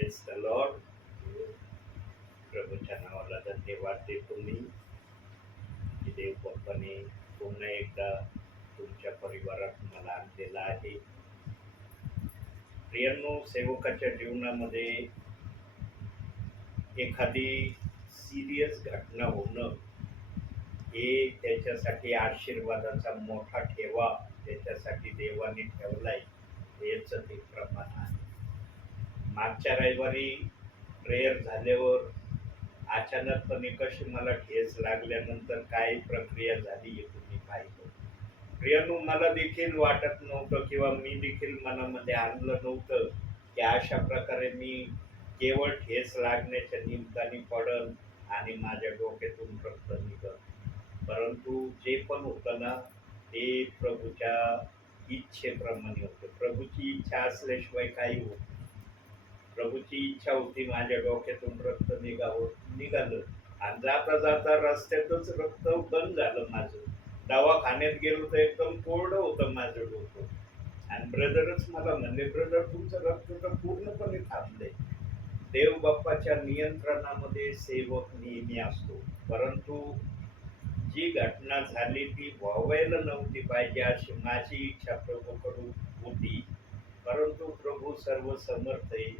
Praise the Lord. प्रभूच्या नावाला धन्यवाद देतो मी की देव बाप्पाने पुन्हा एकदा तुमच्या परिवारात मला आणलेला आहे. प्रियांनो, सेवकाच्या जीवनामध्ये एखादी सिरियस घटना होणं हे त्याच्यासाठी आशीर्वादाचा मोठा ठेवा त्याच्यासाठी देवाने ठेवलाय, हेच ते प्रमाण आहे. मागच्या रविवारी प्रेयर झाल्यावर अचानकपणे कशी मला ठेच लागल्यानंतर काय प्रक्रिया झाली हे तुम्ही पाहिलं. प्रियांनो, मला देखील वाटत नव्हतं किंवा मी देखील मनामध्ये आणलं नव्हतं की अशा प्रकारे मी केवळ ठेच लागण्याच्या निमित्ताने पडल आणि माझ्या डोक्यातून रक्त निघल. परंतु जे पण होतं ना, ते प्रभूच्या इच्छेप्रमाणे होतं. प्रभूची इच्छा असल्याशिवाय काही होत नाही. प्रभूची इच्छा होती माझ्या डोक्यातून रक्त निघालं आणि जाता जाता रस्त्यातच रक्त बंद झालं. माझं दवाखान्यात गेलो तर एकदम कोरडं होतं माझं डोकं. आणि ब्रदरच मला म्हणले, ब्रदर तुमचं रक्त तर पूर्णपणे थांबलंय. देव बाप्पाच्या नियंत्रणामध्ये सेवक नेहमी असतो. परंतु जी घटना झाली ती व्हायला नव्हती पाहिजे अशी माझी इच्छा प्रभूकडून होती. परंतु प्रभू सर्व समर्थ आहे.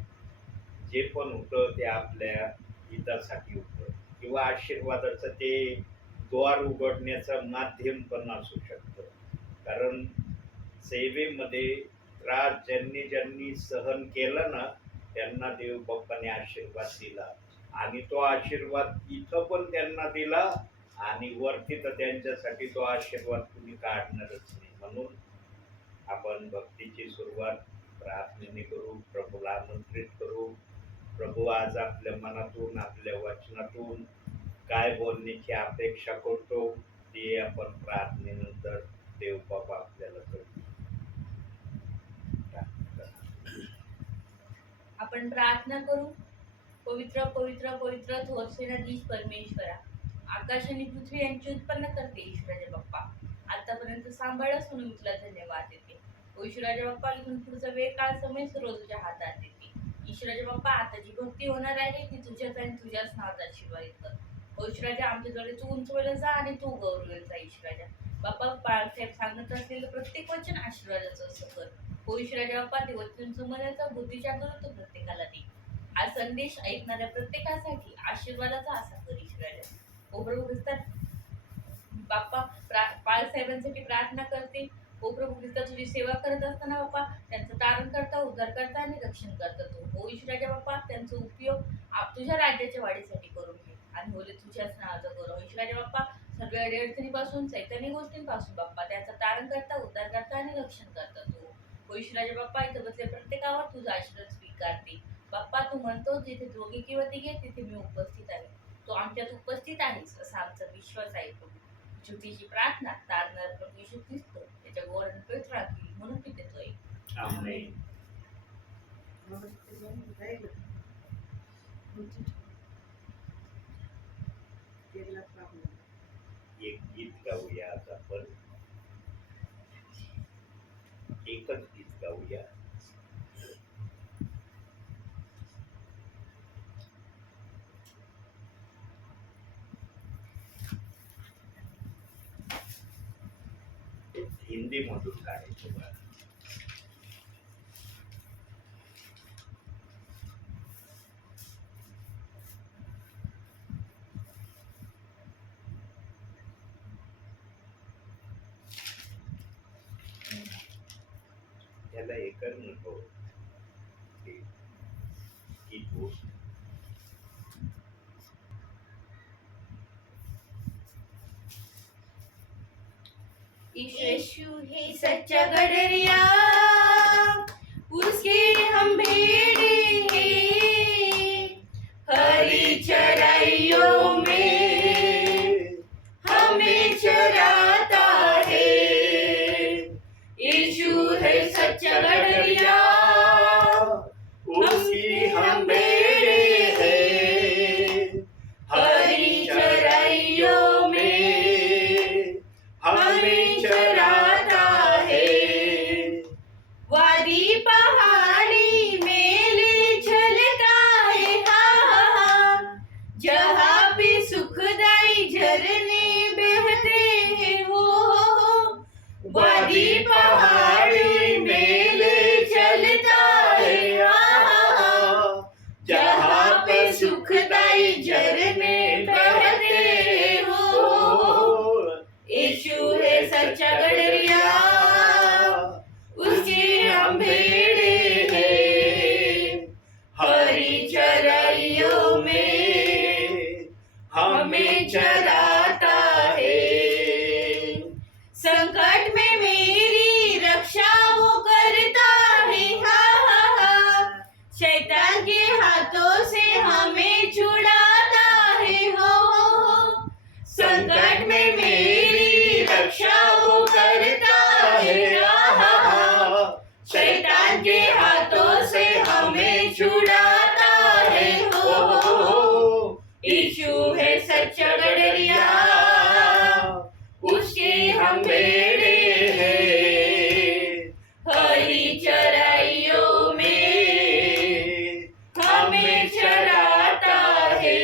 जे पण होतं ते आपल्या हितासाठी होतं किंवा आशीर्वादाचं ते द्वार उघडण्याचं माध्यम पण असू शकतं. कारण सेवेमध्ये त्रास ज्यांनी ज्यांनी सहन केला ना, त्यांना देव बाप्पाने आशीर्वाद दिला आणि तो आशीर्वाद इथं पण त्यांना दिला आणि वरती तर त्यांच्यासाठी तो आशीर्वाद तुम्ही काढणारच नाही. म्हणून आपण भक्तीची सुरुवात प्रार्थनेने करू, प्रभूला आमंत्रित करू. प्रभू आज आपल्या मनातून आपल्या वचनातून काय बोलण्याची अपेक्षा करतो ते आपण प्रार्थनेनंतर देव बाबा आपल्याला करतो. आपण प्रार्थना करू. पवित्र पवित्र पवित्र तू असेनाधीश परमेश्वरा, आकाश आणि पृथ्वी यांची उत्पन्न करते ईश्वराचे बाप्पा, आतापर्यंत सांभाळच म्हणून मी तुला धन्यवाद देते. ईश्वराचे बाप्पा, इथून पुढचा वेळ काळ समय सर्व तुझ्या हातात देते. ईश्वराचे बाप्पा, आता जी भक्ती होणार आहे ती तुझ्याच आणि तुझ्याच नावात आशीर्वादित कर. ईश्वराच्या आमच्याकडे तू उंचवलं जा आणि तू गौरवलं जा. ईश्वराच्या बाप्पा, बाळासाहेब सांगत असलेलं प्रत्येक वचन आशीर्वादाचं असं कर. ईश्वराच्या बाप्पा, ते वचन समजायचा बुद्धीच्या करून तू प्रत्येकाला दे. हा संदेश ऐकणाऱ्या प्रत्येकासाठी आशीर्वादाचा असा कर ईश्वराच्या. प्रभू ख्रिस्तात बाप्पा, बाळासाहेबांसाठी प्रार्थना करते. प्रभू ख्रिस्ता, तुझी सेवा करत असताना बाप्पा त्यांचं तारण करता, उद्धार करता आणि रक्षण करता तू. ईश्वराच्या बाप्पा, त्यांचा उपयोग तुझ्या राज्याच्या वाढीसाठी करून घे आणि बोले तुझ्याच नावाचं गौरव. ईश्वराच्या बाप्पा, सर्व अडचणीपासून चैतन्य गोष्टींपासून बाप्पा त्यांचं तारण करता, उद्धार करता आणि रक्षण करता तू. ईश्वराच्या बाप्पा, इथं बसल्या प्रत्येकावर तुझा आशीर्वाद स्वीकारते. बाप्पा, तू म्हणतो जिथे दोघे किंवा तिघे तिथे मी उपस्थित आहे. तू आमच्यात उपस्थित आहेस असा आमचा विश्वास आहे. प्रभू, ज्योतीची प्रार्थना तारणार प्रभू येशू ख्रिस्त त्याच्या गोड आणि पवित्र राखील म्हणून मी देतोय. आमेन. एक गीत गाऊया आज आपण. एकच गीत गाऊया. हिंदी मधून काढायचं बघा. त्याला एकर नको की तू यीशु है सच्चा गडरिया, उसके हम भेड़े हैं, हरी चराइयों में हमें चराता है। यीशु है सच्चा गडरिया, उसकी हम भेड़े हैं, हरी चराइयों में हमें चराता है। वादी पहाड़ी में हाथों से हमें छुड़ाता है, हो। संकट में मेरी रक्षा वो करता है, आहा। शैतान के हाथों से हमें छुड़ाता है, हो। यीशु है सच्चा गडरिया, उसके हम बेड़े हैं। हरी चराइयों में हमें चराता है।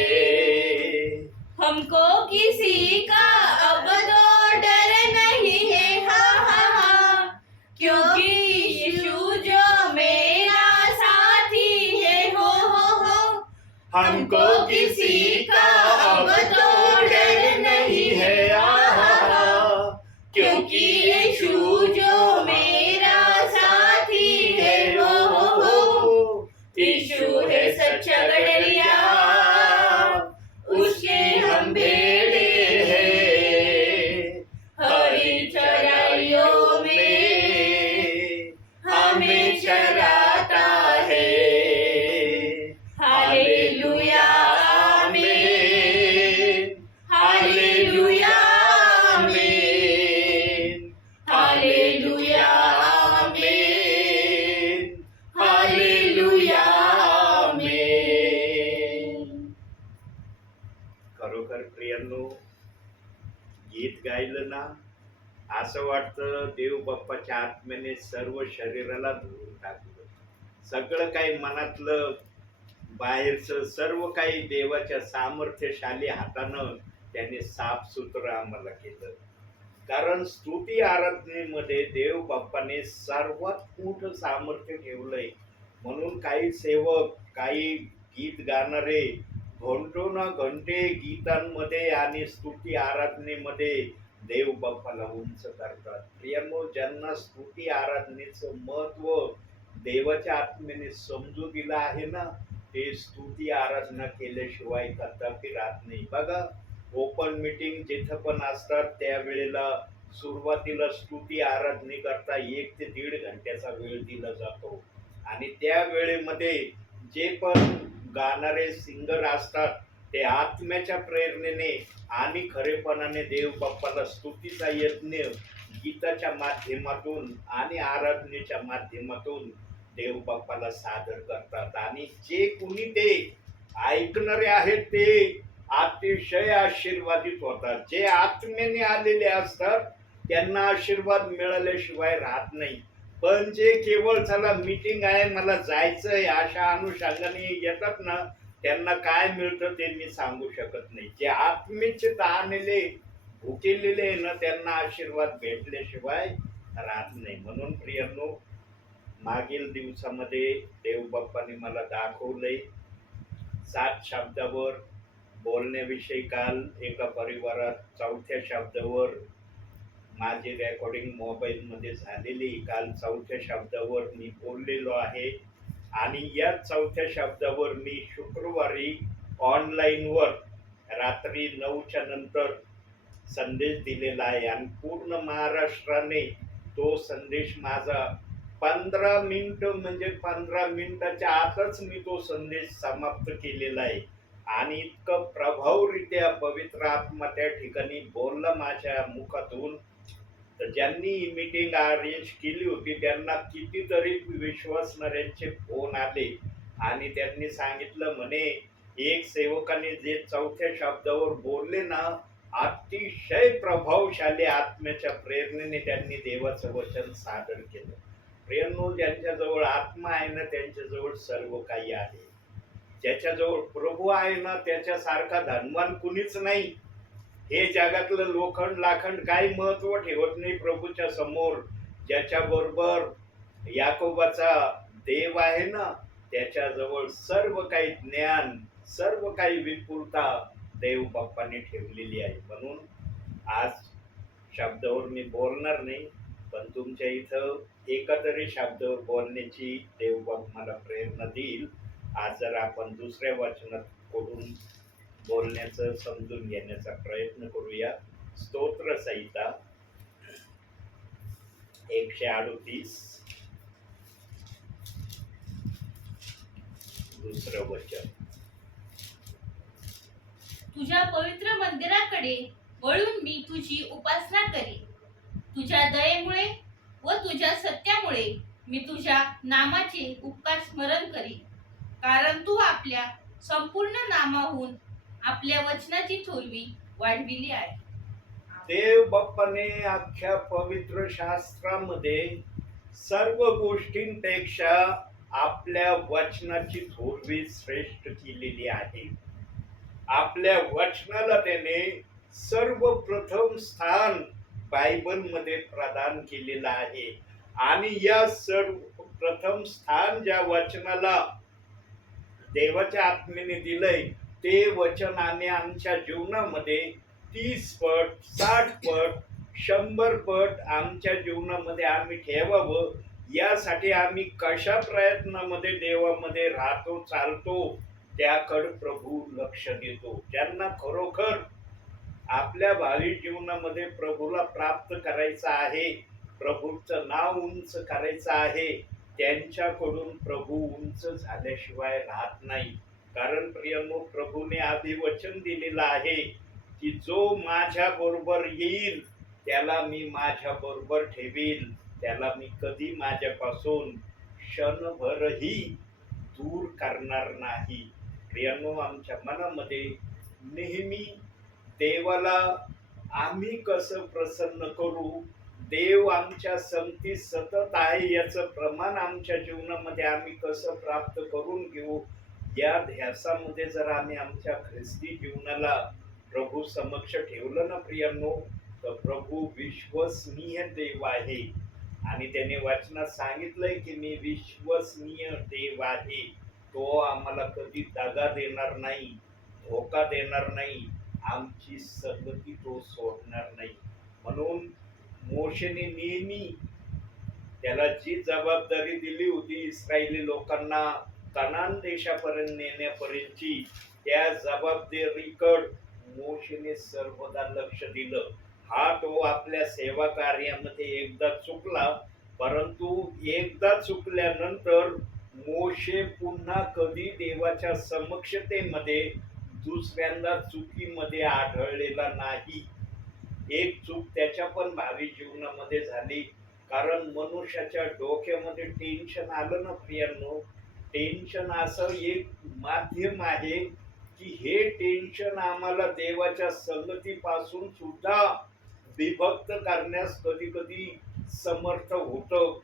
हमको किसी का अब तो डर नहीं है, हा। क्योंकि यीशु जो मेरा साथी है, हो। हमको किसी का अब तो डर नहीं है, आहा। क्योंकि यीशु जो मेरा साथी है, हो। यीशु है सच्चा गडरिया, उसके हम बेड़े हैं। हरी चराइयों में हमें चराता है। हालेलुया आमीन, हालेलुया आमीन, हालेलुया आमीन, हालेलुया आमीन. खरोखर प्रियांनो, गीत गायलं ना, असं वाटतं देव बाप्पाच्या आत्म्याने सर्व शरीराला धुवून टाकलं. सगळं काही मनातलं बाहेरचं सर्व काही देवाच्या सामर्थ्यशाली हातानं त्याने साफसुथरं आम्हाला केलं. कारण स्तुती आराधनेमध्ये देव बाप्पाने सर्वात मोठं सामर्थ्य ठेवलंय. म्हणून काही सेवक, काही गीत गाणारे घंटोना घंटे गीतांमध्ये आणि स्तुती आराधनेमध्ये देव बाप्पाला उंच करतात. प्रियांनो, ज्यांना स्तुती आराधनेचं महत्व देवाच्या आत्म्याने समजू दिलं आहे ना, ते स्तुती आराधना केल्याशिवाय कदापि राहत नाही. बघा, ओपन मीटिंग जिथं पण असतात त्यावेळेला सुरुवातीला स्तुती आराधने करता 1 ते 1.5 घंट्याचा वेळ दिला जातो आणि त्या वेळेमध्ये जे पण गाणारे सिंगर असतात ते आत्म्याच्या प्रेरणेने आणि खरेपणाने देव बाप्पाला स्तुतीचा यज्ञ गीताच्या माध्यमातून आणि आराधनेच्या माध्यमातून देव बाप्पाला सादर करतात. आणि जे कुणी ते ऐकणारे आहेत ते अतिशय आशीर्वादित होतात. जे आत्म्याने आलेले असतात त्यांना आशीर्वाद मिळाल्याशिवाय राहत नाही. पण जे केवळ चला मीटिंग आहे मला जायचंय अशा अनुषंगाने येतात ना, त्यांना काय मिळतं ते मी सांगू शकत नाही. जे आत्मेचे तहानेले भुकेलेले आहे ना, त्यांना आशीर्वाद भेटल्याशिवाय राहत नाही. म्हणून प्रियांनो, मागील दिवसामध्ये देव बाप्पाने मला दाखवलंय 7 शब्दावर बोलण्याविषयी. काल एका परिवारात 4थ्या शब्दावर माझी रेकॉर्डिंग मोबाईलमध्ये झालेली. काल 4थ्या शब्दावर मी बोललेलो आहे आणि या 4थ्या शब्दावर मी शुक्रवारी ऑनलाईनवर रात्री 9च्या नंतर संदेश दिलेला आहे आणि पूर्ण महाराष्ट्राने तो संदेश माझा 15 मिनिटं म्हणजे 15 मिनिटाच्या आतच मी तो संदेश समाप्त केलेला आहे. आणि इतकं प्रभावरित्या पवित्र आत्मा त्या ठिकाणी बोलला माझ्या मुखातून. तर ज्यांनी ही मीटिंग अरेंज केली होती त्यांना कितीतरी विश्वासणाऱ्यांचे फोन आले आणि त्यांनी सांगितलं म्हणे, एक सेवकाने जे 4थ्या शब्दावर बोलले ना, अतिशय प्रभावशाली आत्म्याच्या प्रेरणेने त्यांनी देवाचं वचन सादर केलं. प्रियांनो, ज्यांच्याजवळ आत्मा आहे ना त्यांच्याजवळ सर्व काही आहे. ज्याच्याजवळ प्रभू आहे ना त्याच्यासारखा धनवान कुणीच नाही. हे जगातलं लोखंड लाखंड काही महत्व ठेवत नाही प्रभूच्या समोर. ज्याच्याबरोबर याकोबाचा देव आहे ना त्याच्याजवळ सर्व काही ज्ञान, सर्व काही विपुलता देव बाप्पाने ठेवलेली आहे. म्हणून आज शब्दावर मी बोलणार नाही, पण तुमच्या इथं एका तरी शब्दावर बोलण्याची देव बाप मला प्रेरणा देईल. आज जर आपण दुसऱ्या वचनात कडून बोलण्याचं समजून घेण्याचा प्रयत्न करूया. स्तोत्र संहिता 138. दुसरं वचन. तुझ्या पवित्र मंदिराकडे वळून मी तुझी उपासना करी. तुझ्या दयेमुळे व तुझ्या सत्यामुळे मी तुझ्या नामाचे उपकार स्मरण करी. कारण तू आपल्या संपूर्ण नामाहून आपल्या वचनाची थोरवी वाढविली आहे. देव बाप्पाने अख्ख्या पवित्र शास्त्रामध्ये सर्व गोष्टींपेक्षा आपल्या वचनाची थोरवी श्रेष्ठ केलेली आहे. आपल्या वचनाला त्याने सर्वप्रथम स्थान बायबलमध्ये प्रदान केलेलं आहे. आणि या सर्व प्रथम स्थान ज्या वचनाला देवाच्या आत्म्याने दिलंय, ते वचन आम्ही आमच्या जीवनामध्ये 30 पट, 60 पट, 100 पट आमच्या जीवनामध्ये आम्ही ठेवावं. यासाठी आम्ही कशा प्रयत्नामध्ये देवामध्ये राहतो, चालतो, त्याकडे प्रभू लक्ष देतो. ज्यांना खरोखर आपल्या भावी जीवनामध्ये प्रभूला प्राप्त करायचं आहे, प्रभूचं नाव उंच करायचं आहे, त्यांच्याकडून प्रभू उंच झाल्याशिवाय राहत नाही. कारण प्रियनो, प्रभूने आधी वचन दिलेलं आहे की जो माझ्या बरोबर येईल त्याला मी माझ्या बरोबर ठेवील, त्याला मी कधी माझ्यापासून क्षणभरही दूर करणार नाही. प्रियनो, आमच्या मनामध्ये नेहमी देवाला आम्ही कसं प्रसन्न करू, देव आमच्या संगती सतत आहे याचं प्रमाण आमच्या जीवनामध्ये आम्ही कसं प्राप्त करून घेऊ, या ध्यासामध्ये जर आम्ही आमच्या ख्रिस्ती जीवनाला प्रभू समक्ष ठेवलं ना प्रियांनो, तर प्रभू विश्वसनीय देव आहे. आणि त्याने वचनात सांगितलंय की मी विश्वसनीय देव आहे. तो आम्हाला कधी दगा देणार नाही, धोका देणार नाही, आमची संगती तो सोडणार नाही. म्हणून मोशेने नेहमी त्याला जी जबाबदारी दिली होती इस्रायली लोकांना कनान देशापर्यंत नेण्यापर्यंतची, त्या जबाबदारीकडे मोशेने सर्वदा लक्ष दिलं. हा तो आपल्या सेवा कार्यामध्ये एकदा चुकला, परंतु एकदा चुकल्यानंतर मोशे पुन्हा कधी देवाच्या समक्षतेमध्ये दुसऱ्यांदा चुकीमध्ये आढळलेला नाही. एक चूक त्याच्या पण भावी जीवनामध्ये झाली. कारण मनुष्याच्या डोक्यामध्ये टेन्शन आलं ना प्रियांनो, टेन्शन असं एक माध्यम आहे की हे टेन्शन आम्हाला देवाच्या संगतीपासून सुद्धा विभक्त करण्यास कधी कधी समर्थ होतं.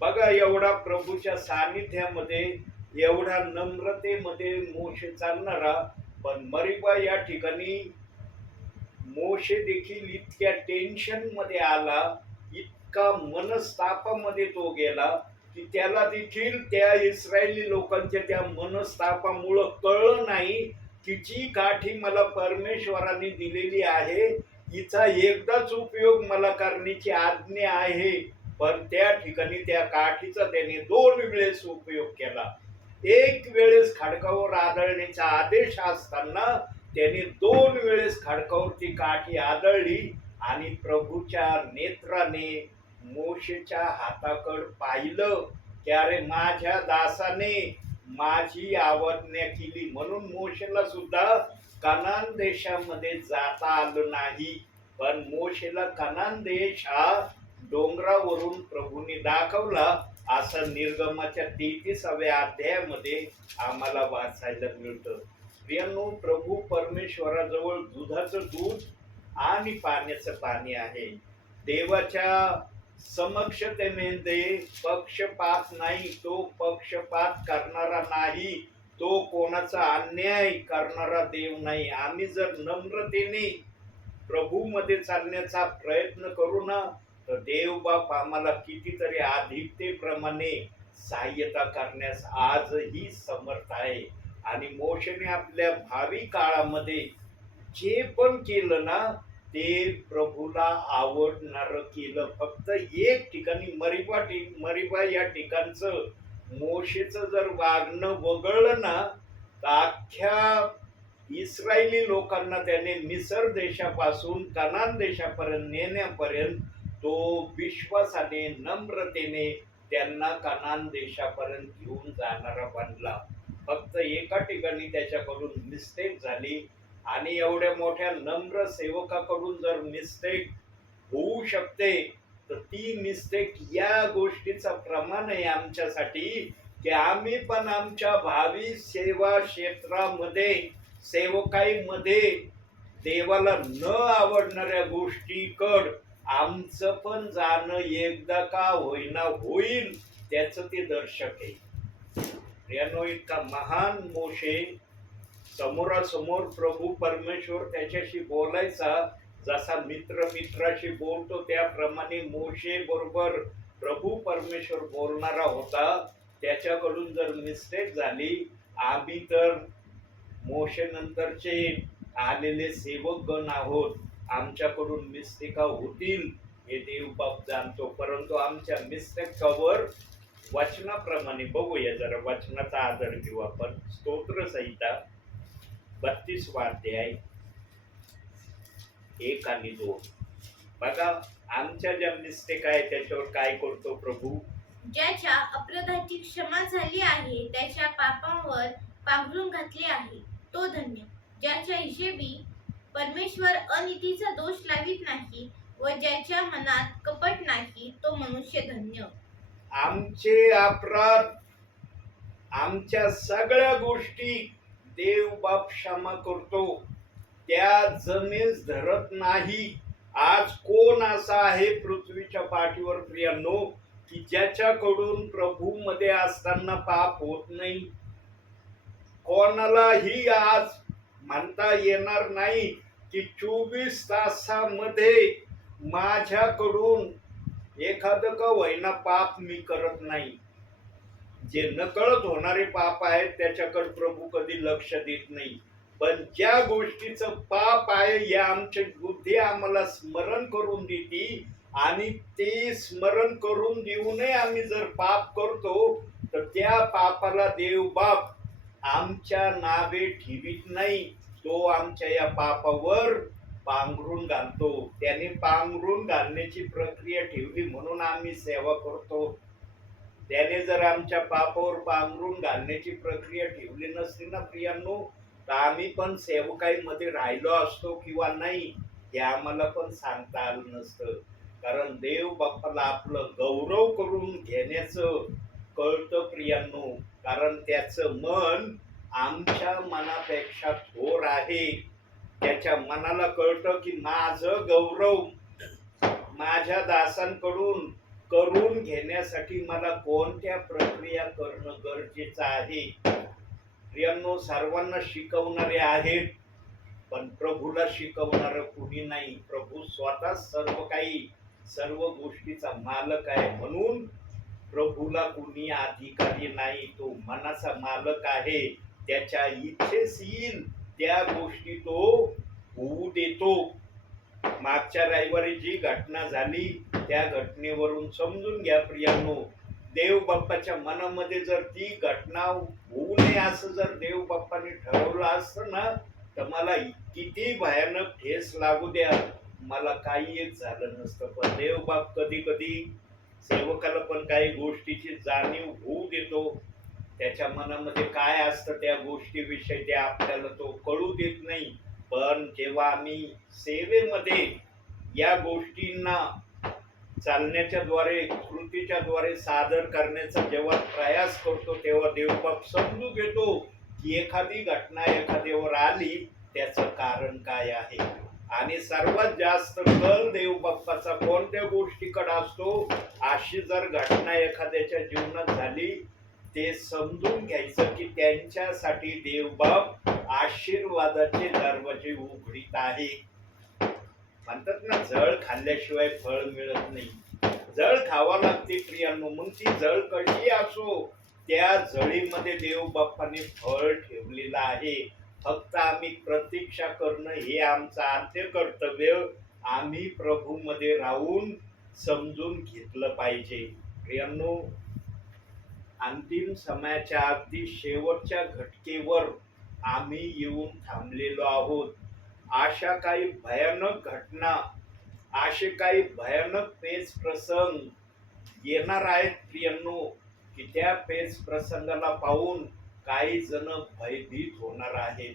बघा, एवढा प्रभूच्या सानिध्यामध्ये, एवढा नम्रतेमध्ये मोशे चालणारा, पण मरीबा या ठिकाणी मोशे देखील इतक्या टेन्शन मध्ये आला, इतका मनस्तापामध्ये तो गेला की त्याला देखील त्या इस्रायली लोकांच्या त्या मनस्तापामुळं कळलं नाही की जी काठी मला परमेश्वराने दिलेली आहे हिचा एकदाच उपयोग मला करण्याची आज्ञा आहे, पण त्या ठिकाणी त्या काठीचा त्याने 2 वेळेस उपयोग केला. एक वेळेस खडकावर आदळण्याचा आदेश असताना त्याने 2 वेळेस खडकावर ती काठी आदळली आणि प्रभूच्या नेत्राने मोशेच्या हाताकडे पाहिलं की अरे माझ्या दासाने माझी आज्ञा केली. म्हणून मोशेला सुद्धा कनान देशामध्ये जाता आलं नाही, पण मोशेला कनान देश हा डोंगरावरून प्रभूने दाखवला, असं निर्गमाच्या 33व्या अध्यायामध्ये आम्हाला वाचायला मिळतं. प्रियांनो, प्रभू परमेश्वराजवळ दुधाचं दूध आणि पाण्याचं पाणी आहे. देवाच्या समक्षतेमध्ये पक्षपात नाही, तो पक्षपात करणारा नाही, तो कोणाचा अन्याय करणारा देव नाही. आम्ही जर नम्रतेने प्रभूमध्ये चालण्याचा प्रयत्न करू ना, तर देव बाप आम्हाला कितीतरी अधिकतेप्रमाणे सहाय्यता करण्यास आजही समर्थ आहे. आणि मोशेने आपल्या भावी काळामध्ये जे पण केलं ना, ते प्रभूला आवडणारं केलं. फक्त एक ठिकाणी मरीबा या ठिकाणचं मोशेचं जर वागणं वगळलं ना, तर अख्ख्या इस्रायली लोकांना त्याने मिसर देशापासून कनान देशापर्यंत नेण्यापर्यंत तो विश्वासाने, नम्रतेने त्यांना कनान देशापर्यंत घेऊन जाणारा बनला. फक्त एका ठिकाणी त्याच्याकडून मिस्टेक झाली आणि एवढ्या मोठ्या नम्र सेवकाकडून जर मिस्टेक होऊ शकते तर ती मिस्टेक या गोष्टीचा प्रमाण आहे आमच्यासाठी की आम्ही पण आमच्या भावी सेवा क्षेत्रामध्ये सेवकाईमध्ये देवाला न आवडणाऱ्या गोष्टीकड आमचं पण जाणं एकदा का होईना होईल त्याचं ते दर्शक आहे. यानो इतका महान मोशे समोरासमोर प्रभू परमेश्वर त्याच्याशी बोलायचा, जसा मित्र मित्राशी बोलतो त्याप्रमाणे मोशे बरोबर प्रभू परमेश्वर बोलणारा होता. त्याच्याकडून जर मिस्टेक झाली, आम्ही तर मोशे नंतरचे आलेले सेवकगण आहोत, आमच्याकडून मिस्टेका होतील हे देव बाप जाणतो. परंतु आमच्या मिस्टेकवर वचनाप्रमाणे बघूया, जरा वचनाचा आदर घेऊ आपण. स्तोत्र संहिता 32 अध्याय 1 आणि 2. बघा आमच्या ज्या मिस्टेक आहे त्याच्यावर काय करतो प्रभू. ज्याच्या अपराधाची क्षमा झाली आहे, त्याच्या पापांवर पांघरून घातले आहे, तो धन्य. ज्याच्या हिशेबी परमेश्वर अनितीचा दोष लावित नाही व ज्याच्या मनात कपट नाही, तो मनुष्य धन्य. आमचे अपराध, आमच्या सगळ्या गोष्टी देव बाप क्षमा करतो, त्या जमेस धरत नाही. आज कोण असा आहे पृथ्वीच्या पाठीवर प्रियांनो की ज्याच्याकडून प्रभू मध्ये असताना पाप होत नाही? कोणालाही आज म्हणता येणार नाही की 24 तासामध्ये माझ्याकडून एखादं का होईना पाप मी करत नाही. जे नकळत होणारे पाप आहेत त्याच्याकडे प्रभू कधी लक्ष देत नाही. पण ज्या गोष्टीचं पाप आहे या आमची बुद्धी आम्हाला स्मरण करून देते आणि ते स्मरण करून देऊनही आम्ही जर पाप करतो तर त्या पापाला देव बाप आमच्या नावे ठेवीत नाही, तो आमच्या या पापावर पांघरून घालतो. त्याने पांघरून घालण्याची प्रक्रिया ठेवली म्हणून आम्ही सेवा करतो. त्याने जर आमच्या पापावर पांघरून घालण्याची प्रक्रिया ठेवली नसती ना प्रियांनो, तर आम्ही पण सेवकाईमध्ये राहिलो असतो किंवा नाही हे आम्हाला पण सांगता आलं नसतं. कारण देव बाप्पाला आपलं गौरव करून घेण्याचं कळतं प्रियांनो, कारण त्याचं मन आमच्या मनापेक्षा थोर आहे. त्याच्या मनाला कळतं की माझं गौरव माझ्या दासांकडून करून घेण्यासाठी मला कोणत्या प्रक्रिया करणं गरजेचं आहे. प्रियांनो, सर्वांना शिकवणारे आहेत पण प्रभूला शिकवणारं कुणी नाही. प्रभू स्वतः सर्व काही सर्व गोष्टीचा मालक आहे, म्हणून प्रभूला कुणी अधिकारी नाही. तो मनाचा मालक आहे, त्याच्या इच्छेस येईल त्या गोष्टी तो होऊ देतो. मागच्या रविवारी जी घटना झाली त्या घटनेवरून समजून घ्या प्रियांनो, देव बाप्पाच्या मनामध्ये जर ती घटना होऊ नये असं जर देव बाप्पाने ठरवलं असतं ना, तर मला किती भयानक ठेस लागू द्या, मला काही एक झालं नसतं. पण देव बाप कधी कधी सेवकाला पण काही गोष्टीची जाणीव होऊ देतो. त्याच्या मनामध्ये काय असतं त्या गोष्टीविषयी ते आपल्याला तो कळू देत नाही. पण जेव्हा आम्ही सेवेमध्ये या गोष्टींना चालण्याच्या द्वारे कृतीच्या द्वारे सादर करण्याचा जेव्हा प्रयास करतो तेव्हा देवबाप समजून घेतो की एखादी घटना एखाद्यावर आली त्याचं कारण काय आहे. आणि सर्वात जास्त कल देवबाप्पाचा कोणत्या गोष्टीकडे असतो, अशी जर घटना एखाद्याच्या जीवनात झाली ते समजून घ्यायचं की त्यांच्यासाठी देवबाप आशीर्वादाचे दरवाजे उघडीत आहे. म्हणतात ना, जळ खाल्ल्याशिवाय फळ मिळत नाही. जळ खावा लागते प्रियांनो, मग ती जळ कशी असो त्या जळीमध्ये देव बाप्पाने फळ ठेवलेलं आहे. फक्त आम्ही प्रतीक्षा करणं हे आमचं आद्य कर्तव्य आम्ही प्रभूमध्ये राहून समजून घेतलं पाहिजे. प्रियांनो, अंतिम समयाच्या अगदी शेवटच्या घटकेवर आम्ही येऊन थांबलेलो आहोत. अशा काही भयानक घटना, असे काही भयानक पेच प्रसंग येणार आहेत प्रियांनो, की त्या पेच प्रसंगाला पाहून काही जण भयभीत होणार आहेत.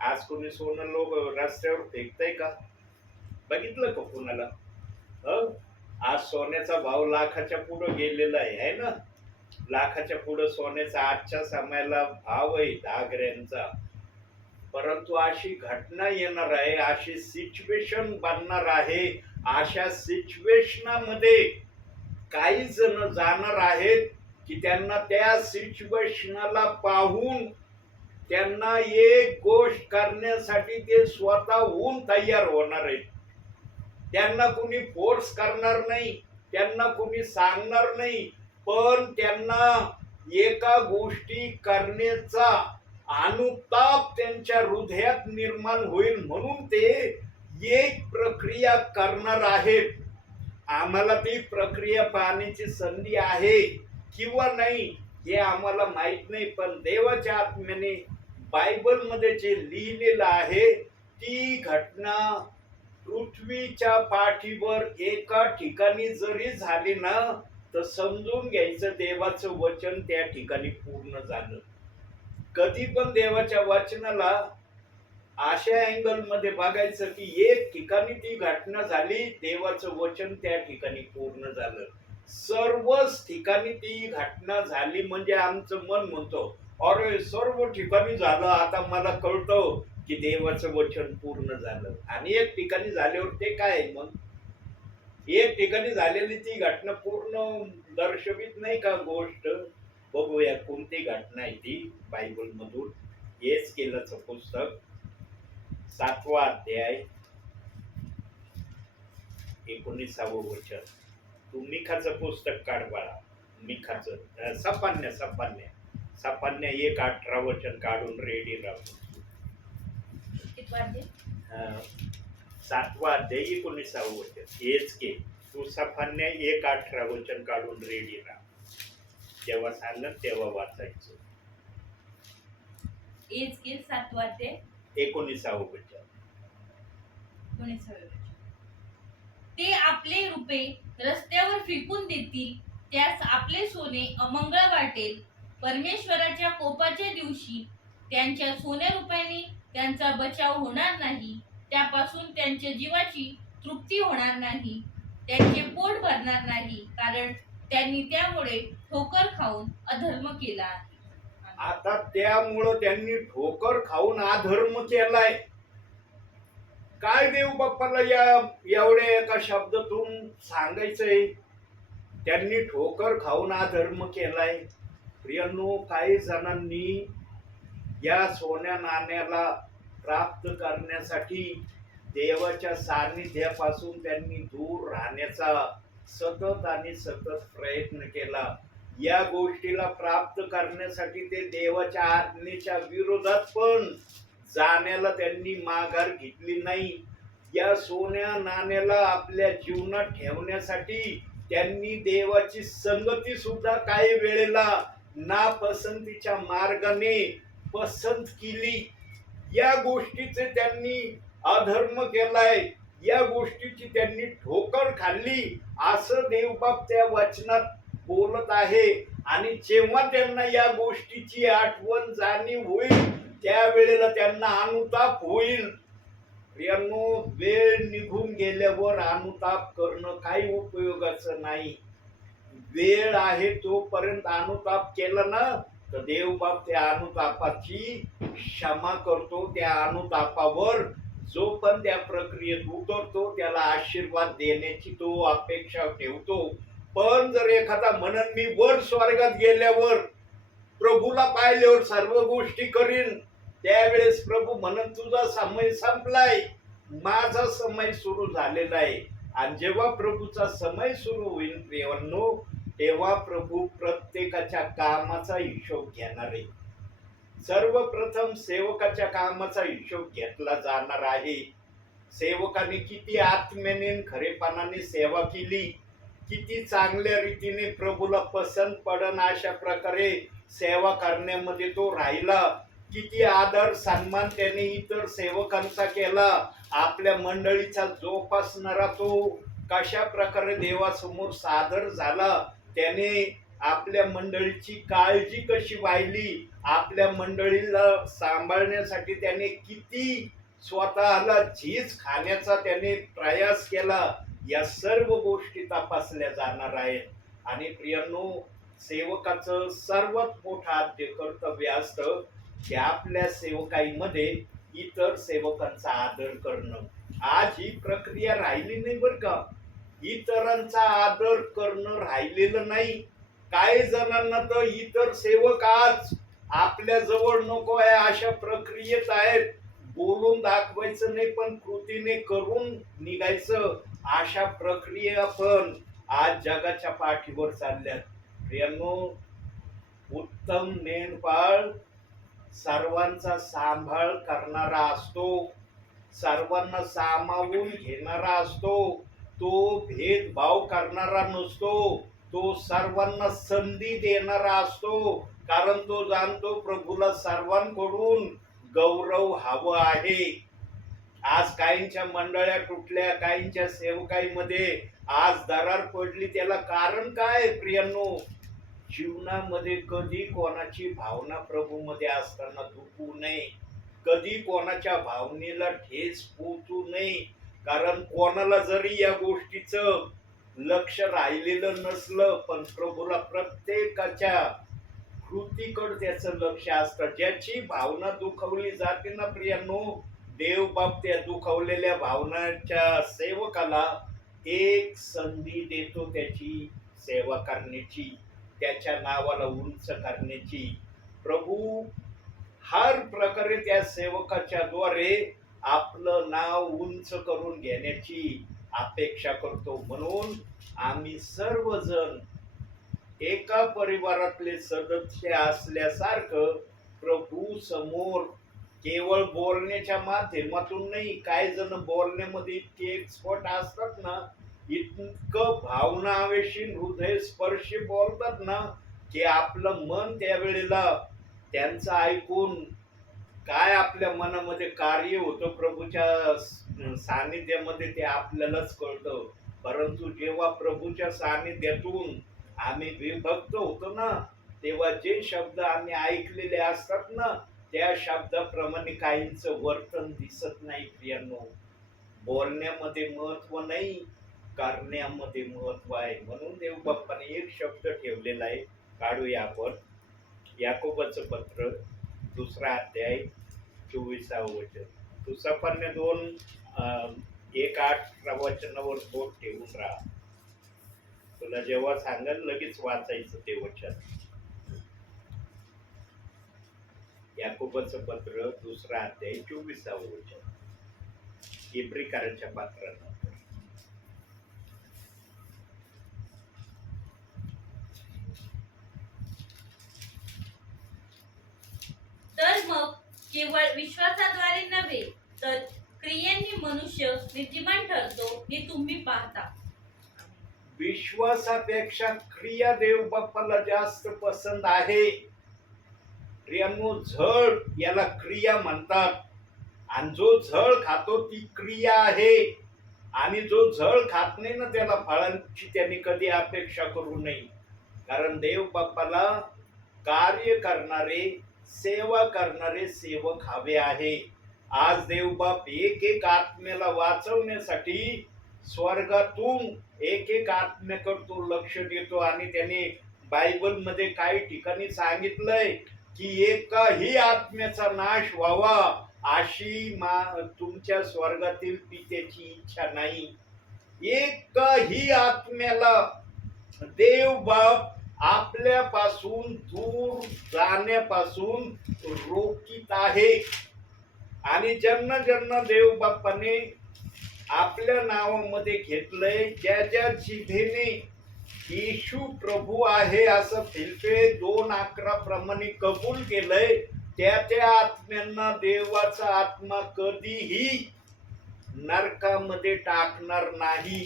आज कोणी सोनं लोक रस्त्यावर फेकतय का? बघितलं का कोणाला? हं? आज सोन्याचा भाव लाखाच्या पुढे गेलेला आहे ना? लाखाच्या पुढे सोन्याचा आजच्या समयाला भाव आहे 10 ग्रॅमचा. परंतु अशी घटना येणार आहे, अशी सिच्युएशन बनणार आहे. अशा सिच्युएशनामध्ये काही जण जाणार आहेत की त्यांना त्या सिच्युएशनाला पाहून त्यांना एक गोष्ट करण्यासाठी ते स्वतःहून तयार होणार आहेत. त्यांना कुणी फोर्स करणार नाही, त्यांना कुणी सांगणार नाही, पण त्यांना एका गोष्टी करण्याचा अनुताप त्यांच्या हृदयात निर्माण होईल म्हणून ते एक प्रक्रिया करणार आहेत. आम्हाला ती प्रक्रिया पाहण्याची संधी आहे किंवा नाही हे आम्हाला माहित नाही, पण देवाच्या आत्म्याने बायबलमध्ये जे लिहिलेलं आहे ती घटना पृथ्वीच्या पाठीवर एका ठिकाणी जरी झाली ना तर समजून घ्यायचं देवाचं वचन त्या ठिकाणी पूर्ण झालं. कधी पण देवाच्या वचनाला अशा अँगल मध्ये बघायचं की एक ठिकाणी ती घटना झाली, देवाचं वचन त्या ठिकाणी पूर्ण झालं. सर्वच ठिकाणी ती घटना झाली म्हणजे आमचं मन म्हणतो अरे सर्व ठिकाणी झालं, आता मला कळतं की देवाचं वचन पूर्ण झालं. आणि एक ठिकाणी झाल्यावर ते काय मग? एक ठिकाणी झालेली ती घटना पूर्ण दर्शवित नाही का गोष्ट? बघूया कोणती घटना आहे ती बायबल मधून. एहेजकेलचं पुस्तक 7वा अध्याय 19वं वचन. तू मिखाचं पुस्तक काढ बाळा. मिखाचं सपान्या 1:18 वचन काढून रेडी राहतो. किती वाजले? 7वा अध्याय 19वं वचन. एहेजकेल तू सपान्या 1:18 वचन काढून रेडी राहा. जेव्हा सांगत तेव्हा वाचायचं. एहेजकेल 7वा ते 19वं वचन. 19वे वचन. ते आपले रुपे रस्त्यावर फेकून देतील, त्यास आपले सोने अमंगळ वाटेल. परमेश्वराच्या कोपाच्या दिवशी त्यांच्या सोन्या रुपयाने त्यांचा बचाव होणार नाही, त्यापासून त्यांच्या जीवाची तृप्ती होणार नाही, त्यांचे पोट भरणार नाही, कारण त्यांनी त्यामुळे ठोकर खाऊन अधर्म केला आहे. आता त्यामुळं त्यांनी ठोकर खाऊन अधर्म केलाय. काय देव बाप्पाला एवढ्या एका शब्दातून सांगायचंय? त्यांनी ठोकर खाऊन अधर्म केलाय. प्रियांनो, काही जणांनी या सोन्या नाण्याला प्राप्त करण्यासाठी देवाच्या सान्निध्यापासून त्यांनी दूर राहण्याचा सतत प्रयत्न केला. या गोष्टीला प्राप्त करण्यासाठी ते देवाच्या आज्ञेच्या विरोधात पण जाण्याला त्यांनी माघार घेतली नाही. या सोन्या नाण्याला आपल्या जीवनात ठेवण्यासाठी त्यांनी देवाची संगती सुद्धा काही वेळेला नापसंतीच्या मार्गाने पसंत केली. या गोष्टीचे त्यांनी अधर्म केलाय, या गोष्टीची त्यांनी ठोकर खाल्ली असं देवबाप त्या वचनात बोलत आहे. आणि जेव्हा त्यांना या गोष्टीची आठवण जाणीव होईल त्यावेळेला त्यांना अनुताप होईल. प्रियांनो, वेळ निघून गेल्यावर अनुताप करणं काही उपयोगाचं नाही. वेळ आहे तोपर्यंत अनुताप केला ना तर देवबाप त्या अनुतापाची क्षमा करतो. त्या अनुतापावर जो पण त्या प्रक्रियेत उतरतो त्याला आशीर्वाद देण्याची तो अपेक्षा ठेवतो. पण जर एखादा म्हणन मी वर स्वर्गात गेल्यावर प्रभूला पाहिल्यावर सर्व गोष्टी करीन, त्यावेळेस प्रभू म्हणन तुझा समय संपलाय, माझा समय सुरू झालेला आहे. आणि जेव्हा प्रभूचा समय सुरू होईल प्रियांनो, तेव्हा प्रभू प्रत्येकाच्या कामाचा हिशोब घेणार आहे. सर्वप्रथम सेवकाच्या कामाचा हिशोब घेतला जाणार आहे. सेवकाने किती आत्म्याने खरेपणाने सेवा केली, किती चांगल्या रीतीने प्रभूला पसंत पडन अशा प्रकारे सेवा करण्यामध्ये तो राहिला, किती आदर सन्मान त्याने इतर सेवकांचा केला, आपल्या मंडळीचा जोपासणारा तो कशा प्रकारे देवासमोर सादर झाला, त्याने आपल्या मंडळीची काळजी कशी वाहिली, आपल्या मंडळीला सांभाळण्यासाठी त्याने किती स्वतःला झीज खाण्याचा त्याने प्रयास केला, या सर्व गोष्टी तपासल्या जाणार आहेत. आणि प्रियांनो, सेवकाचं सर्वात मोठं आद्य कर्तव्य असतं की आपल्या सेवकाईमध्ये इतर सेवकांचा आदर करणं. आज ही प्रक्रिया राहिली नाही बरं का. इतरांचा आदर करणं राहिलेलं नाही. काही जणांना तर इतर सेवक आज आपल्या जवळ नको आहे अशा प्रक्रियेत आहेत. बोलून दाखवायचं नाही पण कृतीने करून निघायचं, अशा प्रक्रिया पण आज जगाच्या पाठीवर चालल्यात. प्रियांनो, उत्तम मेंढपाळ सर्वांचा सांभाळ करणारा असतो, सर्वांना सामावून घेणारा असतो, तो भेदभाव करणारा नसतो, तो सर्वांना संधी देणारा असतो. कारण तो जाणतो प्रभूला सर्वांकडून गौरव हवं आहे. आज काहींच्या मंडळ्या तुटल्या, काहींच्या सेवकाईमध्ये आज दरार पडली. त्याला कारण काय प्रियांनो? जीवनामध्ये कधी कोणाची भावना प्रभूमध्ये असताना दुखवू नये, कधी कोणाच्या भावनेला ठेच पोचू नये. कारण कोणाला जरी या गोष्टीचं लक्ष राहिलेलं नसलं पण प्रभूला प्रत्येकाच्या कृतीकडे त्याचं लक्ष असतं. ज्याची भावना दुखवली जाते ना प्रियांनो, देवबाप त्या दुखवलेल्या भावनाच्या सेवकाला एक संधी देतो त्याची सेवा करण्याची, त्याच्या नावाला उंच करण्याची. प्रभू हर प्रकारे त्या सेवकाच्या द्वारे आपलं नाव उंच करून घेण्याची अपेक्षा करतो. म्हणून आम्ही सर्वजण एका परिवारातले सदस्य असल्यासारखं प्रभू समोर केवळ बोलण्याच्या माध्यमातून नाही, काही जण बोलण्यामध्ये इतके एक्सपर्ट असतात ना, इतकं भावनावेशीन हृदय स्पर्शी बोलतात ना, की आपलं मन त्यावेळेला त्यांचं ऐकून काय आपल्या मनामध्ये कार्य होतं प्रभूच्या सानिध्यामध्ये ते आपल्यालाच कळतं. परंतु जेव्हा प्रभूच्या सानिध्यातून आम्ही विभक्त होतो ना, तेव्हा जे शब्द आम्ही ऐकलेले असतात ना, त्या शब्दाप्रमाणे काहींचं वर्तन दिसत नाही. प्रियांनो, बोलण्यामध्ये महत्व नाही, करण्यामध्ये महत्व आहे. म्हणून देवबाप्पाने एक शब्द ठेवलेला आहे, काढूया आपण. याकोबाचं पत्र 2 अध्याय 24 वचन. तू सफरने 2:1-8 वचनावर बोट ठेवून राहा. तुला जेव्हा सांगाल लगेच वाचायचं ते वचन. याकोबाचं पत्र 2 अध्याय 24 वचन. इब्रिकारांच्या पात्रानंतर. तर मग केवळ विश्वासाद्वारे नव्हे तर क्रियांनी मनुष्य नीतिमान ठरतो हे तुम्ही पाहता. विश्वासापेक्षा क्रिया देवबाप्पाला जास्त पसंत आहे. प्रियांनो, झळ याला क्रिया म्हणतात. आणि जो झळ खातो ती क्रिया आहे. आणि जो झळ खात नाही ना, त्याला फळांची त्यांनी कधी अपेक्षा करू नये. कारण देवबाप्पाला कार्य करणारे, सेवा करणारे सेवक हवे आहे. आज देवबाप एक आत्म्याला वाचवण्यासाठी स्वर्गातून एक आत्म्याकडे तो लक्ष देतो. आणि त्याने बायबलमध्ये काही ठिकाणी सांगितलंय की एकाही आत्म्याचा नाश व्हावा अशी तुमच्या स्वर्गातील पित्याची इच्छा नाही. एकाही आत्म्याला देवबाप आपल्यापासून दूर जाण्यापासून रोखीत आहे. आणि ज्यांना ज्यांना देवबाप्पाने आपल्या नावामध्ये घेतलंय, ज्या जिभेने येशू प्रभू आहे असं फिलिप्पे 2:11 प्रमाणे कबूल केलंय, त्या आत्म्यांना देवाचा आत्मा कधीही नरकामध्ये टाकणार नाही.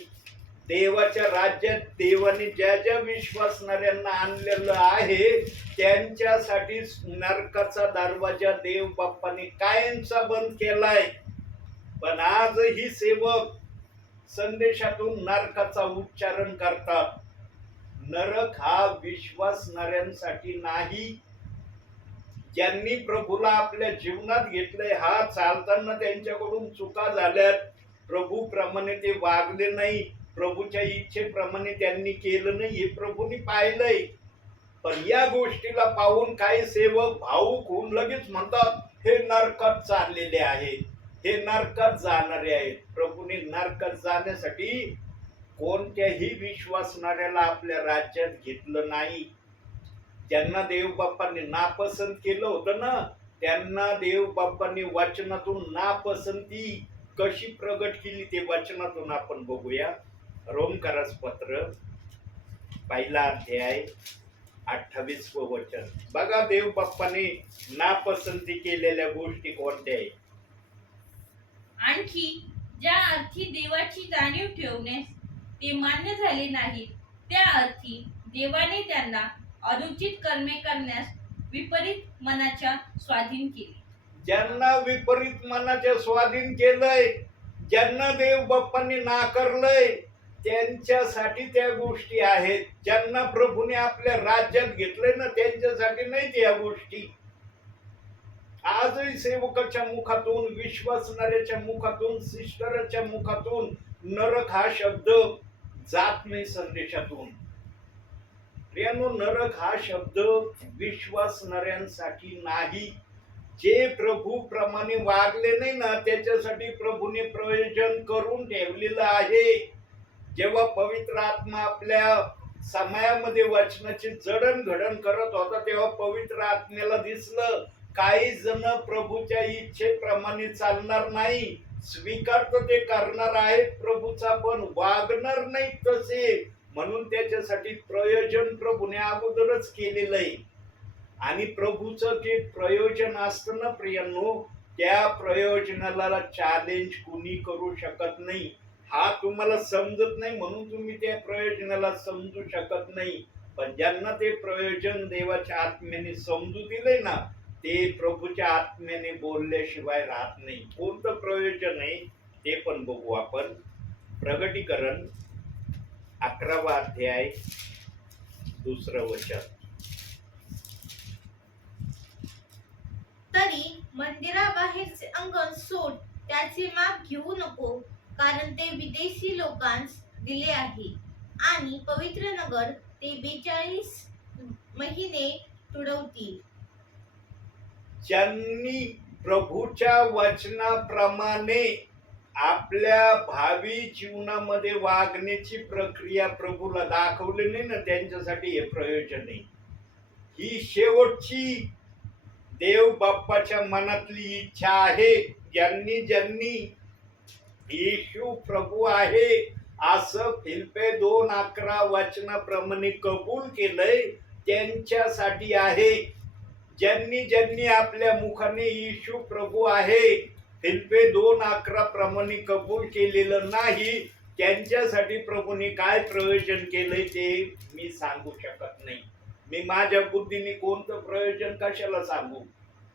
देवाच्या राज्यात देवाने ज्या विश्वासणाऱ्यांना आणलेलं आहे त्यांच्यासाठी नरकाचा दरवाजा देवबाप्पाने कायमचा बंद केलाय. पण आजही सेवक संदेशातून नरकाचा उच्चारण करतात. नरक हा विश्वासणाऱ्यांसाठी नाही. ज्यांनी प्रभूला आपल्या जीवनात घेतलंय, हा चालताना त्यांच्याकडून चुका झाल्यात, प्रभू प्रमाणे ते वागले नाही, प्रभूच्या इच्छेप्रमाणे त्यांनी केलं नाही, हे प्रभूंनी पाहिलंय. पण या गोष्टीला पाहून काही सेवक भावुक होऊन लगेच म्हणतात, हे नरकात चाललेले आहेत, हे नरकात जाणारे आहेत. प्रभूने नरकात जाण्यासाठी कोणत्याही विश्वासणाऱ्याला आपल्या राज्यात घेतलं नाही. ज्यांना देव बाप्पांनी नापसंत केलं होतं ना, त्यांना देव बाप्पांनी वचनातून नापसंती कशी प्रगट केली ते वचनातून आपण बघूया. रोमकारास पत्र 1 अध्याय 28 वचन बघा. देव बाप्पाने नापसंती केलेल्या गोष्टी कोणत्या आहेत? आणखी ज्या अर्थी देवाची जाणीव ठेवण्यास ते मान्य झाले नाहीत, त्या अर्थी देवाने त्यांना अनुचित कर्मे करण्यास विपरीत मनाच्या स्वाधीन केले. ज्यांना विपरीत मनाच्या स्वाधीन केलंय, ज्यांना देव बाप्पांनी नाकारलंय, त्यांच्यासाठी त्या गोष्टी आहेत. ज्यांना प्रभूने आपल्या राज्यात घेतलंय ना, त्यांच्यासाठी नाही त्या गोष्टी. आजही सेवकाच्या मुखातून, विश्वासणाऱ्याच्या मुखातून, सिस्टरच्या मुखातून नरक हा शब्द जात नाही संदेशातून. प्रियानो, नरक हा शब्द विश्वासणाऱ्यांसाठी नाही. जे प्रभू प्रमाणे वागले नाही ना, त्याच्यासाठी प्रभूने प्रयोजन करून ठेवलेलं आहे. जेव्हा पवित्र आत्मा आपल्या समयामध्ये वचनाची जडणघडण करत होता, तेव्हा पवित्र आत्म्याला दिसलं काही जण प्रभूच्या इच्छेप्रमाणे चालणार नाही, स्वीकार तर ते करणार आहेत प्रभूचा, पण वागणार नाही तसे. म्हणून त्याच्यासाठी प्रयोजन प्रभूने अगोदरच केलेलं आहे. आणि प्रभूचं जे प्रयोजन असतं ना प्रियांनो, त्या प्रयोजनाला चॅलेंज कुणी करू शकत नाही. हा तुम्हाला समजत नाही म्हणून तुम्ही त्या प्रयोजनाला समजू शकत नाही. पण ज्यांना ते प्रयोजन देवाच्या आत्म्याने समजू दिले ना, ते प्रभूच्या आत्म्याने बोलल्याशिवाय राहत नाही. कोणतं प्रयोजन आहे ते पण बघू आपण. प्रगटीकरण 11 अध्याय 2 वचन. तरी मंदिराबाहेरचे अंगण सोड, त्याचे माप घेऊ नको, कारण ते विदेशी लोकांस दिले आहे आणि पवित्र नगर ते 42 महिने तुडवतील. ज्यांनी प्रभूच्या वचनाप्रमाणे आपल्या भावी जीवनामध्ये वागण्याची प्रक्रिया प्रभूला दाखवली नाही ना, त्यांच्यासाठी हे प्रयोजन आहे. ही शेवटची देव बाप्पाच्या मनातली इच्छा आहे. ज्यांनी ज्यांनी येशू प्रभू आहे असं फिलिप्पे 2:11 वचनाप्रमाणे कबूल केलंय, त्यांच्यासाठी आहे. ज्यांनी ज्यांनी आपल्या मुखाने येशू प्रभू आहे फिलिप्पे 2:11 प्रमाणे कबूल केलेलं नाही, त्यांच्यासाठी प्रभूने काय प्रयोजन केलंय ते मी सांगू शकत नाही. मी माझ्या बुद्धीने कोणतं प्रयोजन कशाला सांगू?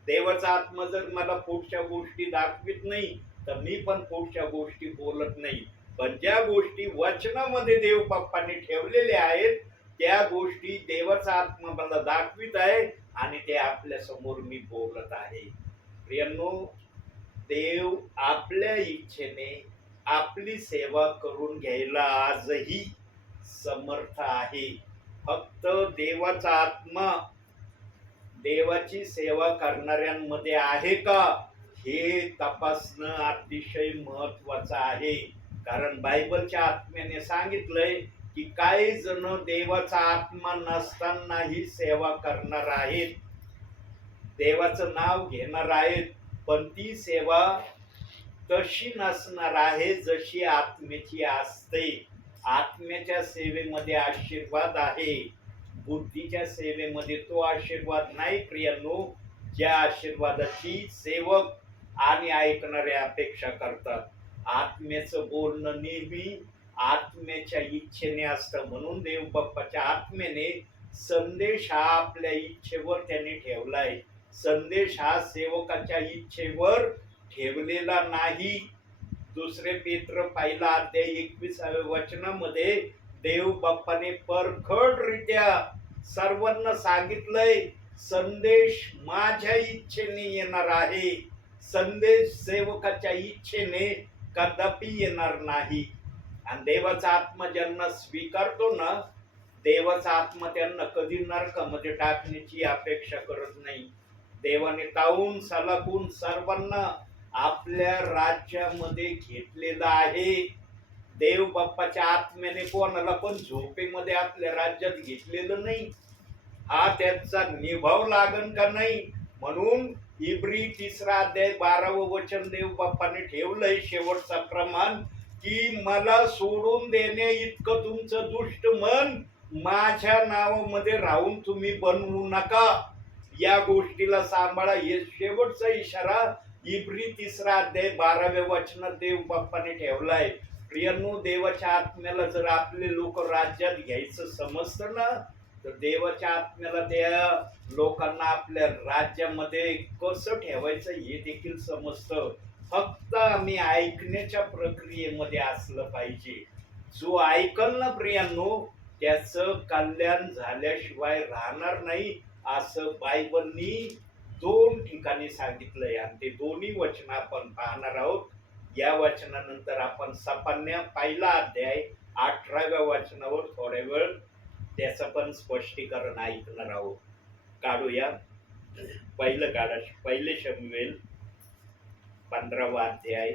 देवाचा आत्मा जर मला पुढच्या गोष्टी दाखवित नाही तर मी पण पुढच्या गोष्टी बोलत नाही. पण ज्या गोष्टी वचनामध्ये देव बाप्पाने ठेवलेल्या आहेत त्या गोष्टी देवाचा आत्मा मला दाखवित आहे आणि ते आपल्या समोर मी बोलत आहे. प्रियांनो, देव आपल्या इच्छेने आपली सेवा करून घ्यायला आजही समर्थ आहे. फक्त देवाचा आत्मा देवाची सेवा करणाऱ्यांमध्ये आहे का हे तपासणं अतिशय महत्वाचं आहे. कारण बायबलच्या आत्म्याने सांगितलंय की काही जण देवाचा आत्मा नसतानाही सेवा करणार आहेत, देवाचं नाव घेणार आहेत, पण ती सेवा तशी नसणार आहे जशी आत्म्याची असते. आत्म्याच्या सेवेमध्ये आशीर्वाद आहे, बुद्धीच्या सेवेमध्ये तो आशीर्वाद नाही. प्रियांनो, ज्या आशीर्वादाची सेवक आणि ऐकणारे अपेक्षा करतात, आत्म्याचं बोलणं नेहमी आत्म्याच्या इच्छेने असतं. म्हणून देव बाप्पाच्या आत्म्याने संदेश हा आपल्या इच्छेवर त्याने ठेवलाय. संदेश हा सेवकाच्या इच्छेवर ठेवलेला नाही. 2 पेत्र 1 अध्याय 21 वचनामध्ये देव बाप्पाने परखडरित्या सर्वांना सांगितलंय, संदेश माझ्या इच्छेने येणार आहे, संदेश सेवकाच्या इच्छेने कदापि येणार नाही. आणि देवाचा आत्मा ज्यांना स्वीकारतो ना, देवाचा आत्मा त्यांना कधी नरकामध्ये टाकण्याची अपेक्षा करत नाही. देवाने तावून सलाखून सर्वांना आपल्या राज्यामध्ये घेतलेलं आहे. देव बाप्पाच्या आत्म्याने कोणाला पण झोपेमध्ये आपल्या राज्यात घेतलेलं नाही. हा त्यांचा निभाव लागन का नाही, म्हणून इब्री 3 अध्याय 12 वचन देव बाप्पाने ठेवलंय शेवटचा प्रमाण, की मला सोडून देणे इतकं तुमचं दुष्ट मन माझ्या नावामध्ये राहून तुम्ही बनवू नका. या गोष्टीला सांभाळा. हे शेवटचा इशारा इब्री 3 अध्याय 12व्या वचनात देव बाप्पाने ठेवलाय. प्रियांनो, देवाच्या आत्म्याला जर आपले लोक राज्यात घ्यायचं समजतं ना, तर देवाच्या आत्म्याला त्या लोकांना आपल्या राज्यामध्ये कसं ठेवायचं हे देखील समजतं. फक्त आम्ही ऐकण्याच्या प्रक्रियेमध्ये असलं पाहिजे. जो ऐकल ना प्रियांनो, त्याचं कल्याण झाल्याशिवाय राहणार नाही, असं बायबलनी 2 ठिकाणी सांगितलंय. आणि ते दोन्ही वचन आपण पाहणार आहोत. या वचनानंतर आपण सपान्या 1 अध्याय 18व्या वचनावर थोड्या वेळ त्याचं पण स्पष्टीकरण ऐकणार आहोत. काढूया. पहिलं काढा. 1 शमूएल 15वा अध्याय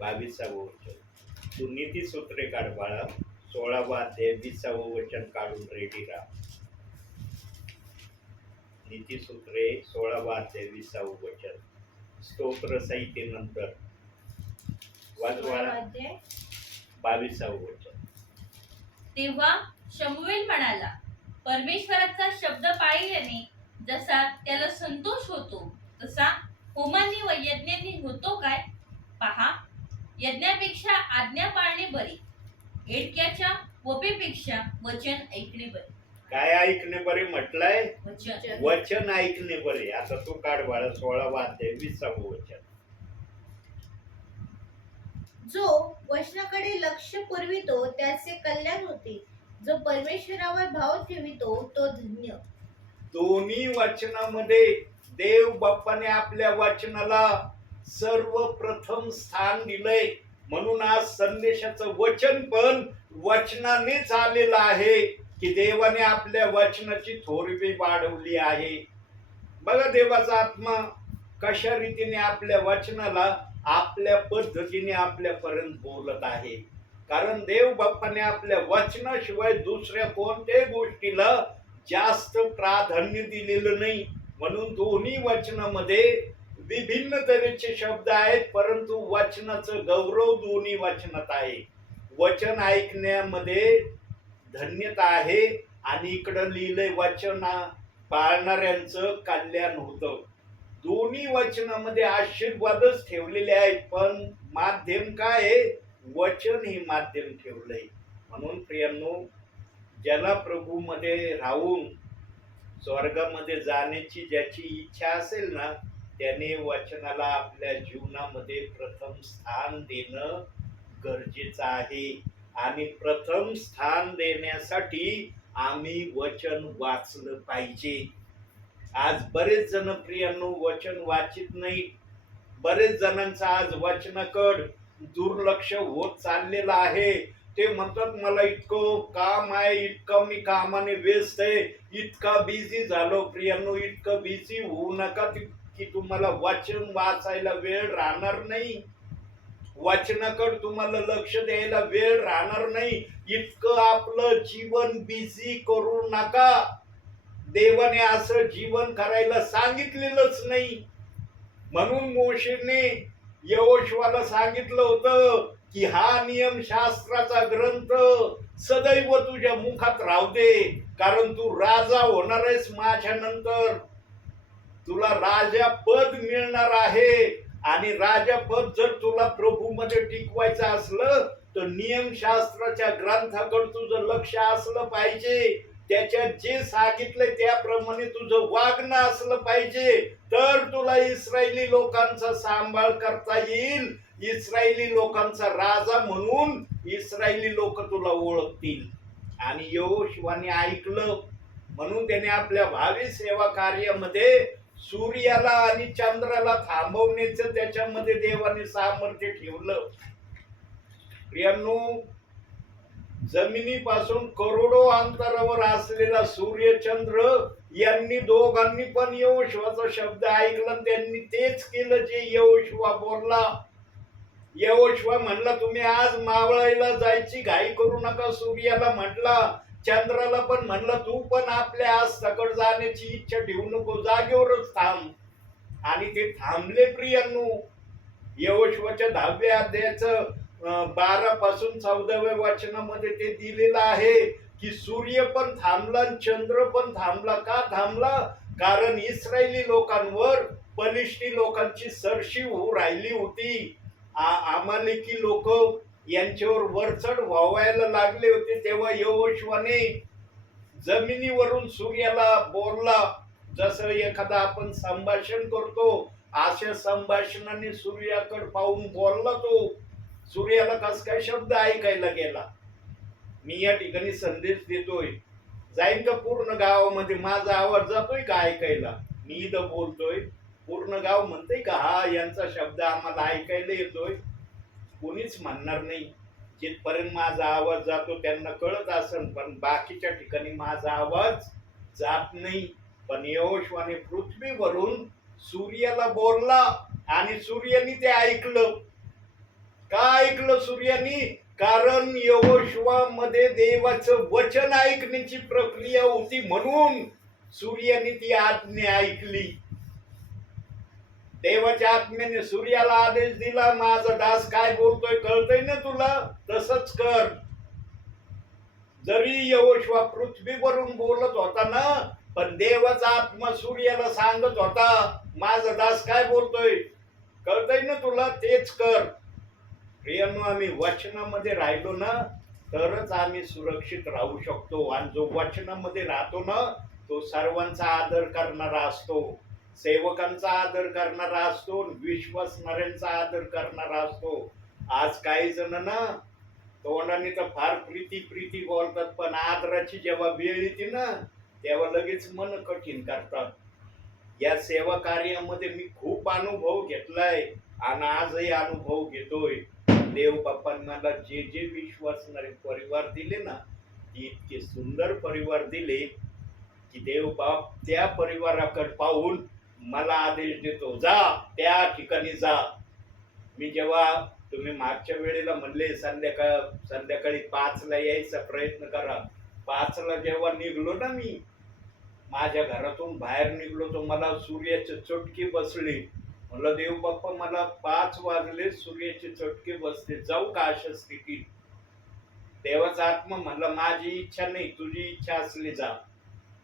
22वं वचन. तू नीतिसूत्रे काढ बाळा. 16वा अध्याय 20वं वचन काढून रेडी राहा. नीतिसूत्रे 16वा अध्याय 20वं वचन. स्तोत्र संहितेनंतर वाचवा. 22वं वचन. तेव्हा शमूएल म्हणाला, परमेश्वराचा शब्द पाळल्याने जसा त्याला संतोष होतो, तसा होमांनी व यज्ञांनी होतो काय? पहा, यज्ञापेक्षा आज्ञा पाळणे बरे, एडक्याच्या वपेपेक्षा वचन ऐकणे बरे. काय ऐकणे बरे म्हटलंय? वचन. वचन ऐकणे बरे. आता तू काढ बाळा. 16वा अध्याय 20वं वचन. जो वचनाकडे लक्ष पुरवितो त्याचे कल्याण होते, जो परमेश्वरावर भाव ठेवितो तो धन्य. दोन्ही वचनामध्ये देव बाप्पाने आपल्या वचनाला सर्वप्रथम स्थान दिलंय. म्हणून आज संदेशाचं वचन पण वचनानेच आलेलं आहे, की देवाने आपल्या वचनाची थोरवी वाढवली आहे. बघा, देवाचा आत्मा कशा रीतीने आपल्या वचनाला आपल्या पद्धतीने आपल्यापर्यंत बोलत आहे. कारण देव बाप्पाने आपल्या वचनाशिवाय दुसऱ्या कोणत्याही गोष्टीला जास्त प्राधान्य दिलेलं नाही. म्हणून दोन्ही वचनामध्ये विभिन्न तऱ्हेचे शब्द आहेत, परंतु वचनाचं गौरव दोन्ही वचनात आहे. वचन ऐकण्यामध्ये धन्यता आहे आणि इकडं लिहिलंय वचन पाळणाऱ्यांचं कल्याण होतं. दोन्ही वचनामध्ये आशीर्वादच ठेवलेले आहेत, पण माध्यम काय आहे? वचन हे माध्यम ठेवलंय. म्हणून प्रियांनो, ज्याला प्रभूमध्ये राहून स्वर्गामध्ये जाण्याची ज्याची इच्छा असेल ना, त्याने वचनाला आपल्या जीवनामध्ये प्रथम स्थान देणं गरजेचं आहे. आणि प्रथम स्थान देण्यासाठी आम्ही वचन वाचलं पाहिजे. आज बरेच जण प्रियांनो वचन वाचित नाही. बरेच जणांचं आज वचनाकडे दुर्लक्ष होत चाललेलं आहे. ते म्हणतात, मला इतकं काम आहे, इतकं मी कामाने व्यस्त आहे, इतका बिझी झालो. प्रियांनो, इतकं बिझी होऊ नका की तुम्हाला वचन वाचायला वेळ राहणार नाही, वचनाकडे तुम्हाला लक्ष द्यायला वेळ राहणार नाही. इतकं आपलं जीवन बिझी करू नका. देवाने असं जीवन करायला सांगितलेलंच नाही. म्हणून मोशेने यहोशुआला सांगितलं होतं की हा नियमशास्त्राचा ग्रंथ सदैव तुझ्या मुखात राहू दे, कारण तू राजा होणार आहेस. माझ्या नंतर तुला राजा पद मिळणार आहे. आणि राजा पद जर तुला प्रभूमध्ये टिकवायचं असलं तर नियमशास्त्राच्या ग्रंथाकडे तुझं लक्ष असलं पाहिजे. त्याच्यात जे सांगितलंय त्याप्रमाणे तुझं वागणं असलं पाहिजे, तर तुला इस्रायली लोकांचा सांभाळ करता येईल. इस्रायली लोकांचा राजा म्हणून इस्रायली लोक तुला ओळखतील. आणि यहोशुवाने ऐकलं म्हणून त्याने आपल्या भावी सेवा कार्यामध्ये सूर्याला आणि चंद्राला थांबवण्याचं त्याच्यामध्ये देवाने सामर्थ्य ठेवलं. प्रियांनो, जमिनीपासून करोडो अंतरावर असलेला सूर्य चंद्र यांनी दोघांनी पण यहोशुवाचा शब्द ऐकला. त्यांनी तेच केलं जे यहोशुवा बोलला. यहोशुवा म्हणला, तुम्ही आज मावळायला जायची घाई करू नका. सूर्याला म्हटला, चंद्राला पण म्हणलं, तू पण आपल्या अस्ताकडे जाण्याची इच्छा ठेवू नको, जागेवरच थांब. आणि ते थांबले. प्रियांनो, यहोशुवाच्या 10व्या अध्यायाचं 12 पासून 14व्या वचनामध्ये ते दिलेलं आहे की सूर्य पण थांबला आणि चंद्र पण थांबला. का थांबला? कारण इस्रायली लोकांवर पलिष्टी लोकांची सरशी होऊ राहिली होती. अमालेकी लोक यांच्यावर वरचढ व्हावायला लागले होते. तेव्हा यहोशुवाने जमिनीवरून सूर्याला बोलला. जसं एखादा आपण संभाषण करतो अशा संभाषणाने सूर्याकडे पाहून बोलला. तो सूर्याला कस काय शब्द ऐकायला गेला. मी या ठिकाणी संदेश देतोय, जाईन का पूर्ण गावामध्ये माझा आवाज जातोय का ऐकायला? मी इथं बोलतोय, पूर्ण गाव म्हणतंय का हा यांचा शब्द आम्हाला ऐकायला येतोय? कोणीच म्हणणार नाही. जिथपर्यंत माझा आवाज जातो त्यांना कळत असेल, पण बाकीच्या ठिकाणी माझा आवाज जात नाही. पण यहोशुवाने पृथ्वीवरून सूर्याला बोलला आणि सूर्याने ते ऐकलं. का ऐकलं सूर्यानी? कारण यहोशुवा मध्ये देवाचं वचन ऐकण्याची प्रक्रिया होती म्हणून सूर्याने ती आज्ञा ऐकली. देवाच्या आत्म्याने सूर्याला आदेश दिला, माझा दास काय बोलतोय कळतंय ना तुला, तसंच कर. जरी यहोशुवा पृथ्वीवरून बोलत होता ना, पण देवाचा आत्मा सूर्याला सांगत होता, माझा दास काय बोलतोय कळतंय ना तुला, तेच कर. प्रियांनो, आम्ही वचनामध्ये राहिलो ना तरच आम्ही सुरक्षित राहू शकतो. आणि जो वचनामध्ये राहतो ना तो सर्वांचा आदर करणारा असतो, सेवकांचा आदर करणारा असतो, विश्वासणाऱ्यांचा आदर करणारा असतो. आज काही जण ना तोंडाने तर फार प्रीती प्रीती बोलतात, पण आदराची जेव्हा वेळ येते ना तेव्हा लगेच मन कठीण करतात. या सेवा कार्यामध्ये मी खूप अनुभव घेतलाय आणि आजही अनुभव घेतोय. देव बाप्पांनी मला जे जे विश्वासणारे परिवार दिले ना, ते इतके सुंदर परिवार दिले की देव बाप त्या परिवाराकडे पाहून मला आदेश देतो, जा त्या ठिकाणी जा. मी जेव्हा तुम्ही मागच्या वेळेला म्हणले संध्याकाळी 5ला यायचा प्रयत्न करा, 5ला जेव्हा निघलो ना, मी माझ्या घरातून बाहेर निघलो तर मला सूर्याचे चटके बसले. म्हणलं, देव बाप्पा मला 5 वाजले, सूर्याचे चटके बसले, जाऊ का अशा स्थितीत? देवाचा आत्मा म्हणला, माझी इच्छा नाही, तुझी इच्छा असली जा.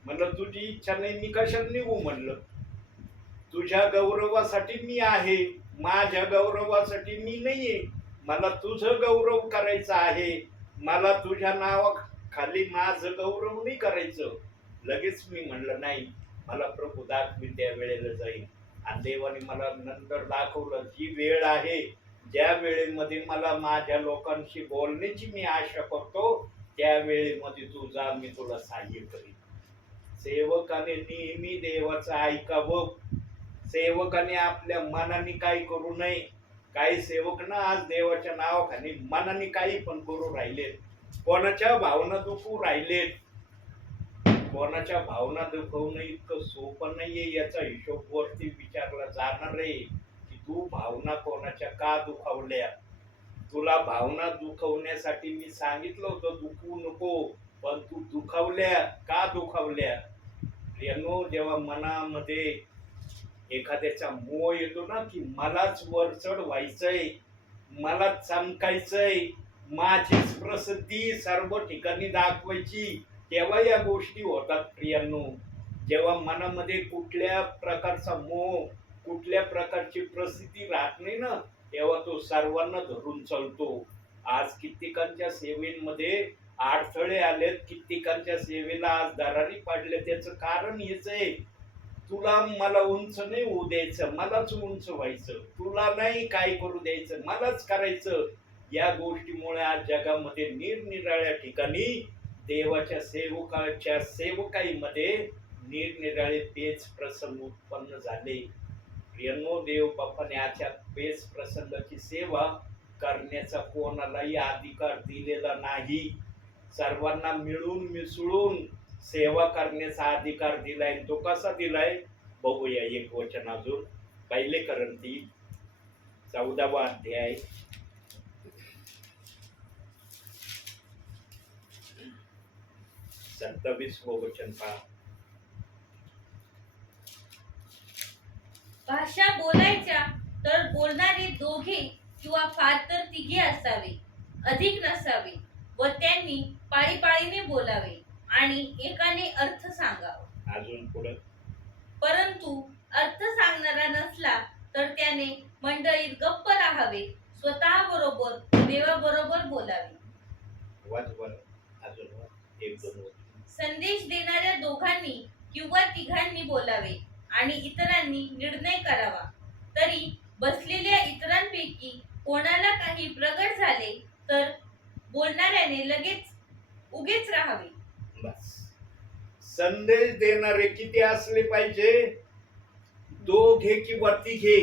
म्हणलं, तुझी इच्छा नाही मी कशाला निघू? म्हणलं, तुझ्या गौरवासाठी मी आहे, माझ्या गौरवासाठी मी नाहीये. मला तुझं गौरव करायचं आहे, मला तुझ्या नावाखाली माझं गौरव नाही करायचं. लगेच मी म्हणलं, नाही, मला प्रभू दाखवी, त्या वेळेला जाईल. आणि देवाने मला नंतर दाखवलं जी वेळ आहे, ज्या वेळेमध्ये मला माझ्या लोकांशी बोलण्याची मी आशा करतो, त्या वेळेमध्ये तू जा, मी तुला सहाय्य करीन. सेवकाने नेहमी देवाचं ऐकावं. सेवकाने आपल्या मनाने काही करू नये. काही सेवक ना आज देवाच्या नावाखाली मनाने काही पण करू राहिलेत, कोणाच्या भावना दुखवू राहिलेत. कोणाच्या भावना दुखवणं इतकं सोपं नाहीये. याचा हिशोब वरती विचारला जाणार आहे की तू भावना कोणाच्या का दुखावल्या. तुला भावना दुखवण्यासाठी मी सांगितलं होतं दुखवू नको, पण तू दुखावल्या. का दुखावल्या? प्रियांनो, जेव्हा मनामध्ये एखाद्याचा मोह येतो ना की मलाच वरचढ व्हायचंय, मलाच चमकायचंय, माझीच प्रसिद्धी सर्व ठिकाणी दाखवायची, तेव्हा या गोष्टी होतात. प्रियांनो, जेव्हा मनामध्ये कुठल्या प्रकारचा मोह, कुठल्या प्रकारची प्रसिद्धी राहत नाही ना, तेव्हा तो सर्वांना धरून चालतो. आज कित्येकांच्या सेवेमध्ये अडथळे आलेत, कित्येकांच्या सेवेला आज दरारी पडले. त्याचं कारण हेच आहे तुला मला उंच नाही होऊ द्यायचं, मलाच उंच व्हायचं, तुला नाही काय करू द्यायचं, मलाच करायचं. या गोष्टीमुळे आज जगामध्ये निरनिराळ्या ठिकाणी देवाच्या सेवकाईमध्ये निरनिराळे पेच प्रसंग उत्पन्न झाले. प्रियनो, देव बाप्पाने आजच्या पेच प्रसंगाची सेवा करण्याचा कोणालाही अधिकार दिलेला नाही. सर्वांना मिळून मिसळून सेवा करण्याचा अधिकार दिलाय. तो कसा दिलाय बघूया. एक वचन अजून, पहिले करंती 14वा अध्याय 27वं वचन पहा. भाषा बोलायच्या तर बोलणारे दोघे किंवा फार तर तिघे असावे, अधिक नसावे, व त्यांनी पाळीपाळीने बोलावे आणि एकाने अर्थ सांगावा. अजून पुढे, परंतु अर्थ सांगणारा नसला तर त्याने मंडळीत गप्प राहावे, स्वतः बरोबर देवाबरोबर बोलावे. वाच बर, अजून वाच. 1-2 संदेश देणाऱ्या दोघांनी किंवा तिघांनी बोलावे आणि इतरांनी निर्णय करावा. तरी बसलेल्या इतरांपैकी कोणाला काही प्रगट झाले तर बोलणाऱ्याने लगेच उगेच राहावे. बस. संदेश देणारे किती असले पाहिजे? दोघे किंवा तिघे.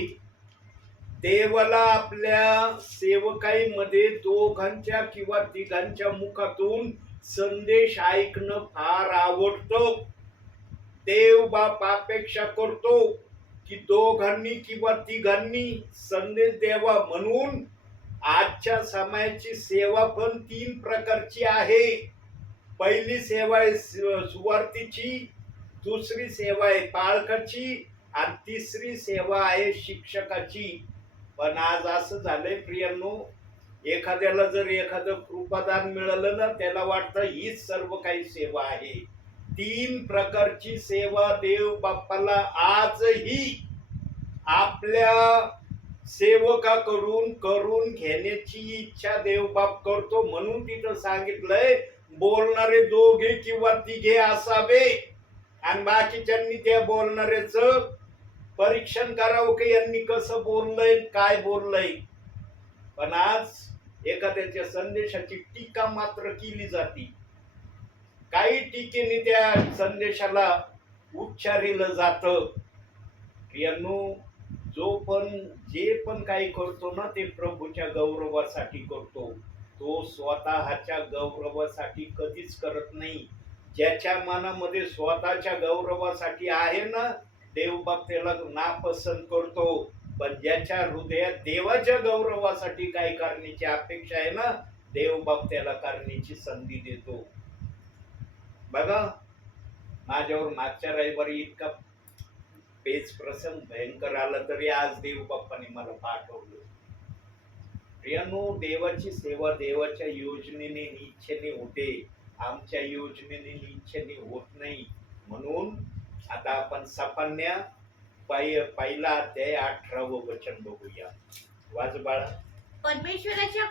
देवाला आपल्या सेवकाईमध्ये दोघांच्या किंवा तिघांच्या मुखातून संदेश ऐकणं फार आवडतं. देव बाप अपेक्षा करतो की दोघांनी किंवा तिघांनी संदेश द्यावा. म्हणून आजच्या समयाची सेवा पण 3 प्रकारची आहे. पहिली सेवा आहे सुवार्थीची, दुसरी सेवा आहे पाळकाची आणि तिसरी सेवा आहे शिक्षकाची. पण आज असं झालंय प्रियांनो, एखाद्याला जर एखादं कृपादान मिळालं ना, त्याला वाटतं हीच सर्व काही सेवा आहे. 3 प्रकारची सेवा देव बाप्पाला आजही आपल्या सेवकाकडून करून घेण्याची इच्छा देव बाप करतो. म्हणून तिथं सांगितलंय बोलणारे दोघे किंवा तिघे असावे आणि बाकीच्यांनी त्या बोलणाऱ्याचं परीक्षण करावं की यांनी कसं बोललंय, काय बोललंय. पण आज एखाद्याच्या संदेशाची टीका मात्र केली जाते. काही टीकेने त्या संदेशाला उच्चारिलं जातं. प्रियांनो, जे पण काही करतो ना, ते प्रभूच्या गौरवासाठी करतो. तो स्वतःच्या गौरवासाठी कधीच करत नाही. ज्याच्या मनामध्ये स्वतःच्या गौरवासाठी आहे ना, देवबाप त्याला नापसंत करतो. पण ज्याच्या हृदयात देवाच्या गौरवासाठी काही करण्याची अपेक्षा आहे ना, देवबाप त्याला करण्याची संधी देतो. बघा, माझ्यावर मागच्या रविवारी इतका पेच प्रसंग भयंकर आला, तरी आज देवबाप्पाने मला पाठवलं. प्रियांनो, देवाची सेवा देवाच्या योजनेने इच्छेने होते, आमच्या योजनेने इच्छेने होत नाही. म्हणून आता आपण सफन्या पहिला अध्याय 18वं वचन बघूया. वाच बाळा. परमेश्वराच्या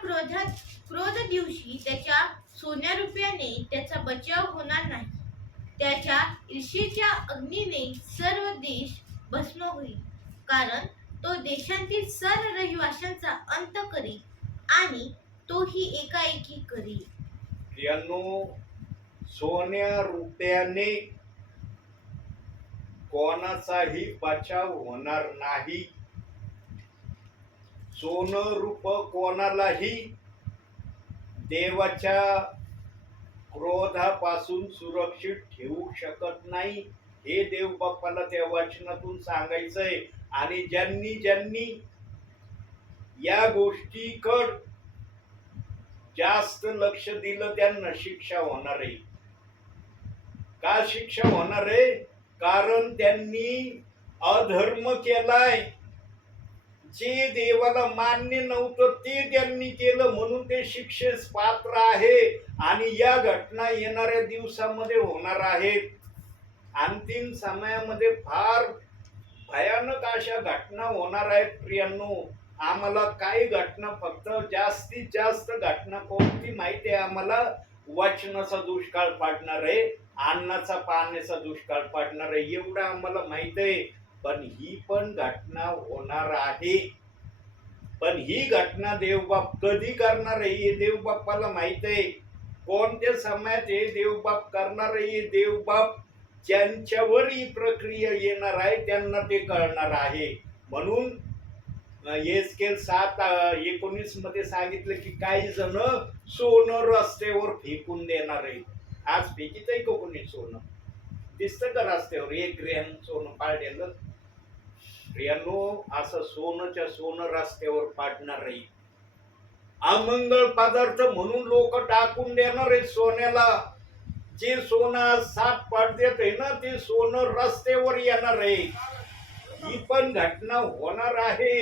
क्रोध दिवशी त्याच्या सोन्या रुपयाने त्याचा बचाव होणार नाही. त्याच्या ईर्षेच्या अग्नीने सर्व देश भस्म होईल, कारण तो देशांतील सर्व रहिवाशांचा अंत करील आणि तोही एकाएकी करील. प्रियांनो, सोन्या रुपयाने कोणाचाही बचाव होणार नाही. सोनं रूप कोणालाही देवाच्या क्रोधापासून सुरक्षित ठेवू शकत नाही. हे देव बाप्पाला त्या वचनातून सांगायचंय. आणि ज्यांनी या गोष्टीकड जास्त लक्ष दिलं त्यांना शिक्षा होणार आहे. का शिक्षा होणार आहे? कारण त्यांनी अधर्म केलाय. जे देवाला मान्य नव्हतं ते त्यांनी केलं, म्हणून ते शिक्षेस पात्र आहे. आणि या घटना येणाऱ्या दिवसामध्ये होणार आहेत. अंतिम समयामध्ये फार भयानक अशा घटना होणार आहेत. प्रियांनो, आम्हाला काही घटना, फक्त जास्तीत जास्त घटना कोणती माहिती आहे आम्हाला? वचनाचा दुष्काळ पडणार आहे अन्नाचा पाण्याचा दुष्काळ पडणार आहे एवढं आम्हाला माहित आहे. पण ही पण घटना होणार आहे. पण ही घटना देवबाप कधी करणार आहे हे देवबाप्पाला माहित आहे. कोणत्या समयात हे देवबाप करणार आहे हे देवबाप ज्यांच्यावर ही प्रक्रिया येणार आहे त्यांना ते कळणार आहे. म्हणून एसकेल 7:19 मध्ये सांगितलं की काही जण सोनं रस्त्यावर फेकून देणार आहे. आज फेकीत आहे का कोणी सोनं? दिसतं का रस्त्यावर 1 ग्रॅम सोनं पाडलेलं? प्रियांनो, असं सोनं रस्त्यावर पाडणार नाही. अमंगळ पदार्थ म्हणून लोक टाकून देणार आहेत सोन्याला. जे सोनं 7 पडदेत आहे ना ते सोनं रस्त्यावर येणार आहे. ही पण घटना होणार आहे.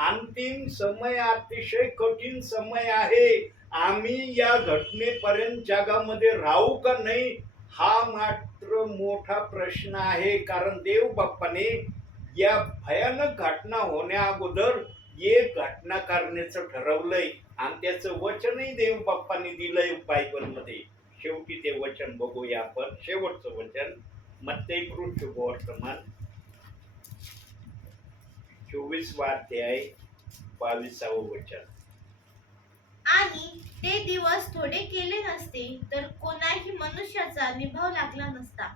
अंतिम समय अतिशय कठीण समय आहे. आम्ही या घटनेपर्यंत जगामध्ये राहू का नाही हा मात्र मोठा प्रश्न आहे. कारण देव बाप्पाने या भयानक घटना होण्या अगोदर एक घटना करण्याचं ठरवलंय आणि त्याचं वचनही देव बाप्पाने दिलंय बायबल मध्ये. शेवटी ते वचन बघूया आपण. शेवटचं वचन मत्तेय शुभवर्तमान 24 अध्याय 22 वचन. आणि ते दिवस थोडे केले नसते तर कोणाही मनुष्याचा निभाव लागला नसता.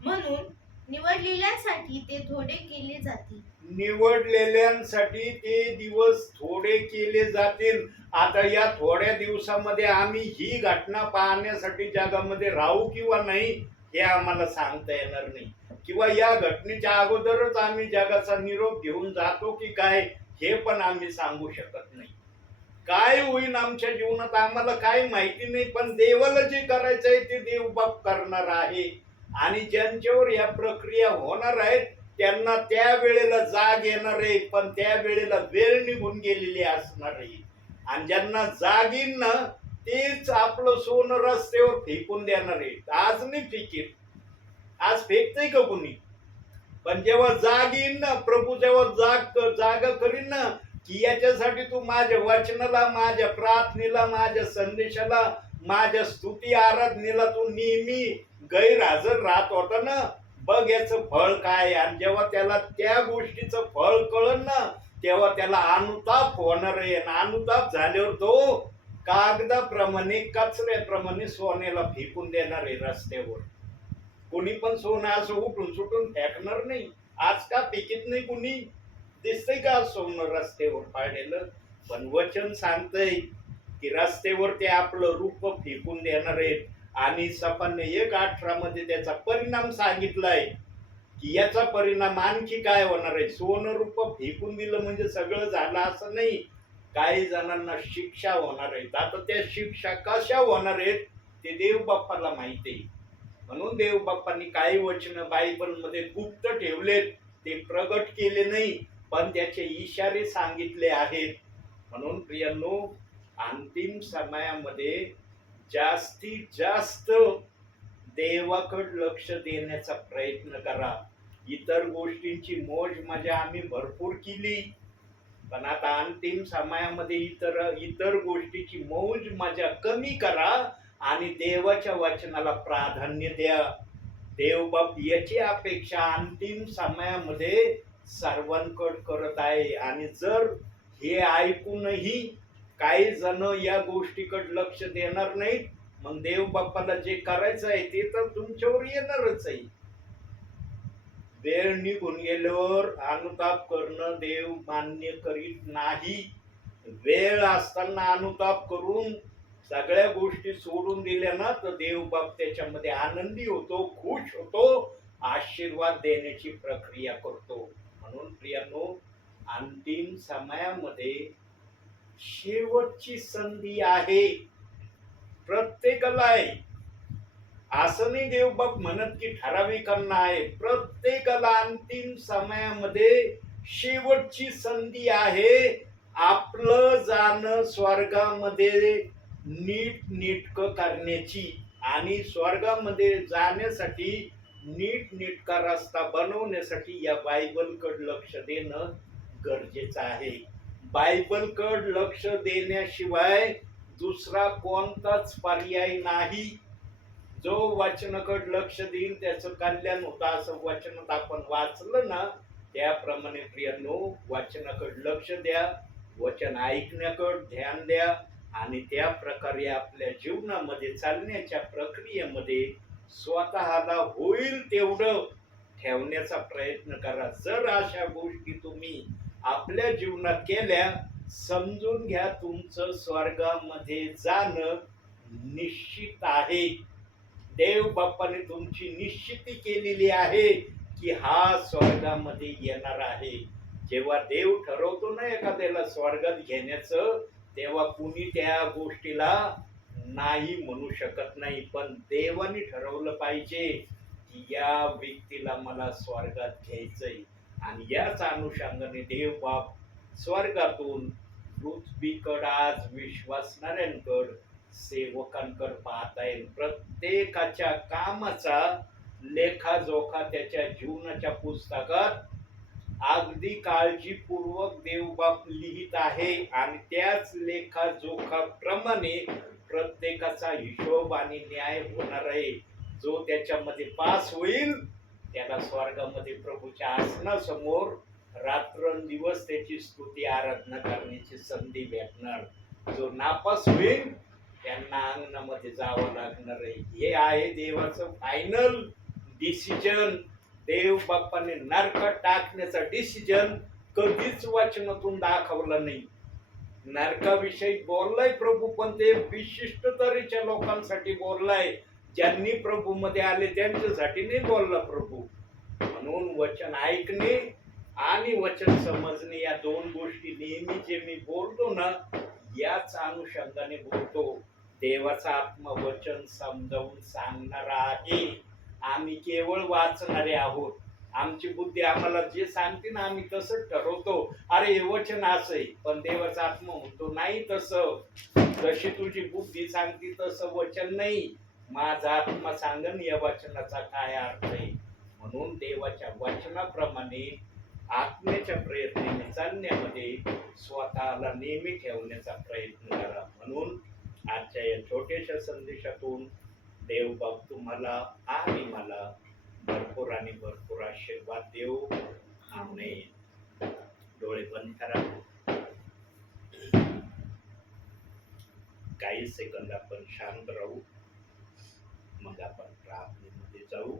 म्हणून निवडलेल्यांसाठी ते थोडे केले जातील. निवडलेल्यांसाठी ते दिवस थोडे केले जातील. आता या थोड्या दिवसामध्ये आम्ही ही घटना पाहण्यासाठी जगामध्ये राहू किंवा नाही हे आम्हाला सांगता येणार नाही. किंवा या घटनेच्या अगोदरच आम्ही जगाचा निरोप घेऊन जातो की काय हे पण आम्ही सांगू शकत नाही. काय होईल आमच्या जीवनात आम्हाला काय माहिती नाही. पण देवाला जे करायचं आहे ते देवबाप करणार आहे. आणि ज्यांच्यावर या प्रक्रिया होणार आहेत त्यांना त्या वेळेला जाग येणार आहे. पण त्या वेळेला वेळ निघून गेलेली असणार आहे. आणि ज्यांना जाग येईल ना तेच आपलं सोनं रस्त्यावर फेकून देणार आहे. आज नाही फेकीत. आज फेकतय का कोणी? पण जेव्हा जाग येईल ना प्रभू, जेव्हा जागा करीन ना की याच्यासाठी तू माझ्या वचनाला, माझ्या प्रार्थनेला, माझ्या संदेशाला, माझ्या स्तुती आराधनेला तू नेहमी गैरहजर राहत होता ना, बघ याचं फळ काय. आणि जेव्हा त्याला त्या गोष्टीचं फळ कळन ना तेव्हा त्याला अनुताप होणार आहे. अनुताप झाल्यावर तो कागदाप्रमाणे कचऱ्याप्रमाणे सोन्याला फेकून देणार आहे रस्त्यावर. कोणी पण सोनं असं उठून सुटून फेकणार नाही. आज का फेकीत नाही कोणी? दिसतंय का सोनं रस्त्यावर पाडलेलं? पण वचन सांगतंय की रस्त्यावर ते आपलं रूप फेकून देणार आहेत. आणि सफाने 1:18 मध्ये त्याचा परिणाम सांगितलाय की याचा परिणाम आणखी काय होणार आहे. सोनं रूप फेकून दिलं म्हणजे सगळं झालं असं नाही. काही जणांना शिक्षा होणार आहेत. आता त्या शिक्षा कशा होणार आहेत ते देव बाप्पाला माहिती आहे. म्हणून देव बाप्पांनी काही वचन बायबल मध्ये गुप्त ठेवलेत, ते प्रगट केले नाही पण त्याचे इशारे सांगितले आहेत. म्हणून प्रियांनो, अंतिम समयामध्ये जास्तीत जास्त देवाकडे लक्ष देण्याचा प्रयत्न करा. इतर गोष्टींची मौज मजा आम्ही भरपूर केली पण आता अंतिम समयामध्ये इतर गोष्टीची मौज मजा कमी करा आणि देवाच्या वचनाला प्राधान्य द्या. देवबाप याची अपेक्षा अंतिम समयामध्ये सर्वांकडे करत आहे. आणि जर हे ऐकूनही काही जण या गोष्टीकडे लक्ष देणार नाहीत मग देव बाप्पाला जे करायचं आहे ते तर तुमच्यावर येणारच आहे. वेळ निघून गेल्यावर अनुताप करणं देव मान्य करीत नाही. वेळ असताना अनुताप करून सगळ्या गोष्टी सोडून दिल्या ना तर देव बाप त्याच्यामध्ये आनंदी होतो, खुश होतो, आशीर्वाद देण्याची प्रक्रिया करतो. म्हणून प्रियांनो, अंतिम समयामध्ये शेवटची संधी आहे प्रत्येकाला आहे. असं नाही देवबाप म्हणत की ठराविकांना आहे. प्रत्येकाला अंतिम समयामध्ये शेवटची संधी आहे. आपलं जाणं स्वर्गामध्ये नीटनेटकं करण्याची आणि स्वर्गामध्ये जाण्यासाठी नीटनेटका रस्ता बनवण्यासाठी या बायबलकडे लक्ष देणं गरजेचं आहे. बायबलकडे लक्ष देण्याशिवाय दुसरा कोणताच पर्याय नाही. जो वचनाकडे लक्ष देईल त्याचं कल्याण होतं असं वचनात आपण वाचलं ना, त्याप्रमाणे प्रियांनो वचनाकडे लक्ष द्या, वचन ऐकण्याकडे ध्यान द्या आणि त्या प्रकारे आपल्या जीवनामध्ये चालण्याच्या प्रक्रियेमध्ये स्वतःला होईल तेवढं ठेवण्याचा प्रयत्न करा. जर अशा गोष्टी तुम्ही आपल्या जीवनात केल्या, समजून घ्या तुमचं स्वर्गामध्ये जाणं निश्चित आहे. देव बाप्पाने तुमची निश्चिती केलेली आहे की हा स्वर्गामध्ये येणार आहे. जेव्हा देव ठरवतो ना एखाद्याला स्वर्गात घेण्याचं, तेव्हा कुणी त्या गोष्टीला नाही म्हणू शकत नाही. पण देवाने ठरवलं पाहिजे की या व्यक्तीला मला स्वर्गात घ्यायचंय. आणि याच अनुषंगाने देव बाप स्वर्गातून पृथ्वीकडं आज विश्वासणाऱ्यांकडं सेवकांकडे पाहता येईल. प्रत्येकाच्या कामाचा लेखाजोखा त्याच्या जीवनाच्या पुस्तकात अगदी काळजीपूर्वक देवबाप लिहित आहे आणि त्याच लेखाजोखाप्रमाणे प्रत्येकाचा हिशोब आणि न्याय होणार आहे. जो त्याच्यामध्ये पास होईल त्याला स्वर्गामध्ये प्रभूच्या आसनासमोर रात्रंदिवस त्याची स्तुती आराधना करण्याची संधी भेटणार. जो नापास होईल त्यांना अंगणामध्ये जावं लागणार आहे. हे आहे देवाचं फायनल डिसिजन. देव बाप्पाने नरकात टाकण्याचा डिसिजन कधीच वचनातून दाखवला नाही. नरकाविषयी बोललाय प्रभू, पण ते विशिष्ट तऱ्हेच्या लोकांसाठी बोललाय. ज्यांनी प्रभू मध्ये आले त्यांच्यासाठी नाही बोलला प्रभू. म्हणून वचन ऐकणे आणि वचन समजणे या दोन गोष्टी नेहमी जे मी बोलतो ना, याच अनुषंगाने बोलतो. देवाचा आत्मा वचन समजावून सांगणार आहे. आम्ही केवळ वाचणारे आहोत. आमची बुद्धी आम्हाला जे सांगते ना आम्ही तसंच ठरवतो. अरे हे वचन असं आहे, पण देवाचा आत्मा म्हणतो नाही तसं. जशी तुझी बुद्धी सांगते तसं वचन नाही. माझा आत्मा सांगन या वचनाचा काय अर्थ आहे. म्हणून देवाच्या वचनाप्रमाणे आत्म्याच्या प्रयत्नाने चालण्यामध्ये स्वतःला नेहमी ठेवण्याचा प्रयत्न करा. म्हणून आजच्या या छोट्याशा संदेशातून देवबाप तुम्हाला आणि मला भरपूर आणि भरपूर आशीर्वाद देऊ. आमेन. डोळे बंद करा. काही सेकंद आपण शांत राहू, मग आपण प्रार्थनेमध्ये जाऊ.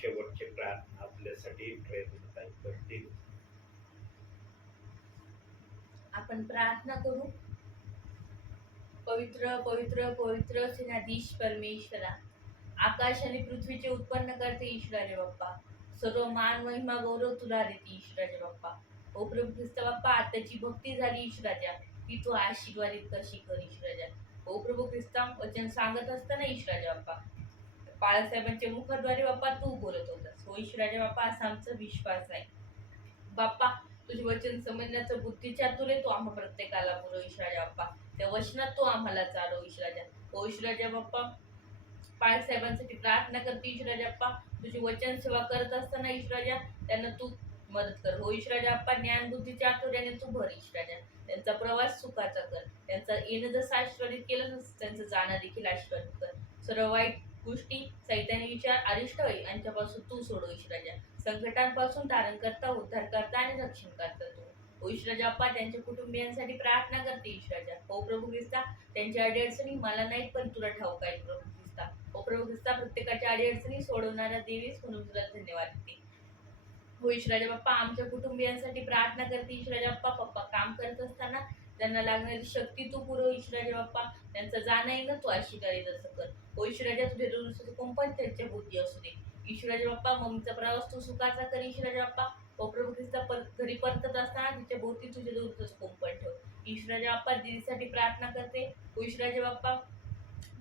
शेवटची प्रार्थना आपल्यासाठी प्रयत्न करतील. आपण प्रार्थना करू. पवित्र पवित्र पवित्र सेनाधीश परमेश्वरा, आकाश आणि पृथ्वीचे उत्पन्न करते ईश्वराचे बाप्पा, सर्व मान महिमा गौरव तुला देते ईश्वराचे बाप्पा. ओ प्रभू ख्रिस्त बाप्पा, आताची भक्ती झाली ईश्वराच्या, ती तू आशीर्वादित कशी कर ईश्वराच्या. ओ प्रभू ख्रिस्ता, वचन सांगत असताना ईश्वराच्या बाप्पा बाळासाहेबांच्या मुखाद्वारे बाप्पा तू बोलत होतास. हो ईश्वराच्या बाप्पा, असा आमचा विश्वास आहे बाप्पा. तुझे वचन समजण्याचं बुद्धीचातुर्य तू आम्हा प्रत्येकाला पुरव ईश्वराच्या बाप्पा. त्या वचनात तू आम्हाला चालव ईश्वराच्या. ओ ईश्वराच्या बाप्पा, बाळासाहेबांसाठी प्रार्थना करते ईश्वराच्या बाप्पा. तुझी वचन सेवा करत असताना ईश्वराच्या त्यांना तू मदत कर. हो ईश्वराच्या बाप्पा, ज्ञान बुद्धीच्या आतुर्याने तू भर ईश्वराच्या. त्यांचा प्रवास सुखाचा कर. त्यांचा येणं जसं आशीर्वादित केलं तसं त्यांचं जाणं देखील आशीर्वादित कर. सर्व वाईट गोष्टी, सैतानी विचार, अरिष्ट होई यांच्यापासून तू सोडव ईश्वराच्या. संकटांपासून तारण करता, उद्धार करता आणि रक्षण करता तू. ओ ईश्वराच्या बाप्पा, त्यांच्या कुटुंबियांसाठी प्रार्थना करते ईश्वराच्या. ओ प्रभू ख्रिस्ता, त्यांच्या अडीअडचणी मला नाहीत पण तुला ठाऊक आहे प्रभू ख्रिस्ता. ओ प्रभू ख्रिस्ता, प्रत्येकाच्या अडीअडचणी सोडवणारा देवीस म्हणून तुला धन्यवाद देते. हो ईश्वराच्या बाप्पा, आमच्या कुटुंबियांसाठी प्रार्थना करते ईश्वराच्या बाप्पा. पप्पा काम करत असताना त्यांना लागणारी शक्ती तू पुरव ईश्वराच्या बाप्पा. त्यांचं जाणं येणं तू आशीर्वादित असं कर. ओ ईश्वराच्या, तुझे दूरचं कुंपण त्यांच्या बुद्धी असू दे ईश्वराच्या बाप्पा. मम्मीचा प्रवास तू सुखाचा कर ईश्वराच्या बाप्पा. ओ प्रभू ख्रिस्ता, घरी परतत असताना तिच्या भोवती तुझे दूरचं कुंपण ठेव ईश्वराच्या बाप्पा दीदीसाठी प्रार्थना करते. हो ईश्वराच्या बाप्पा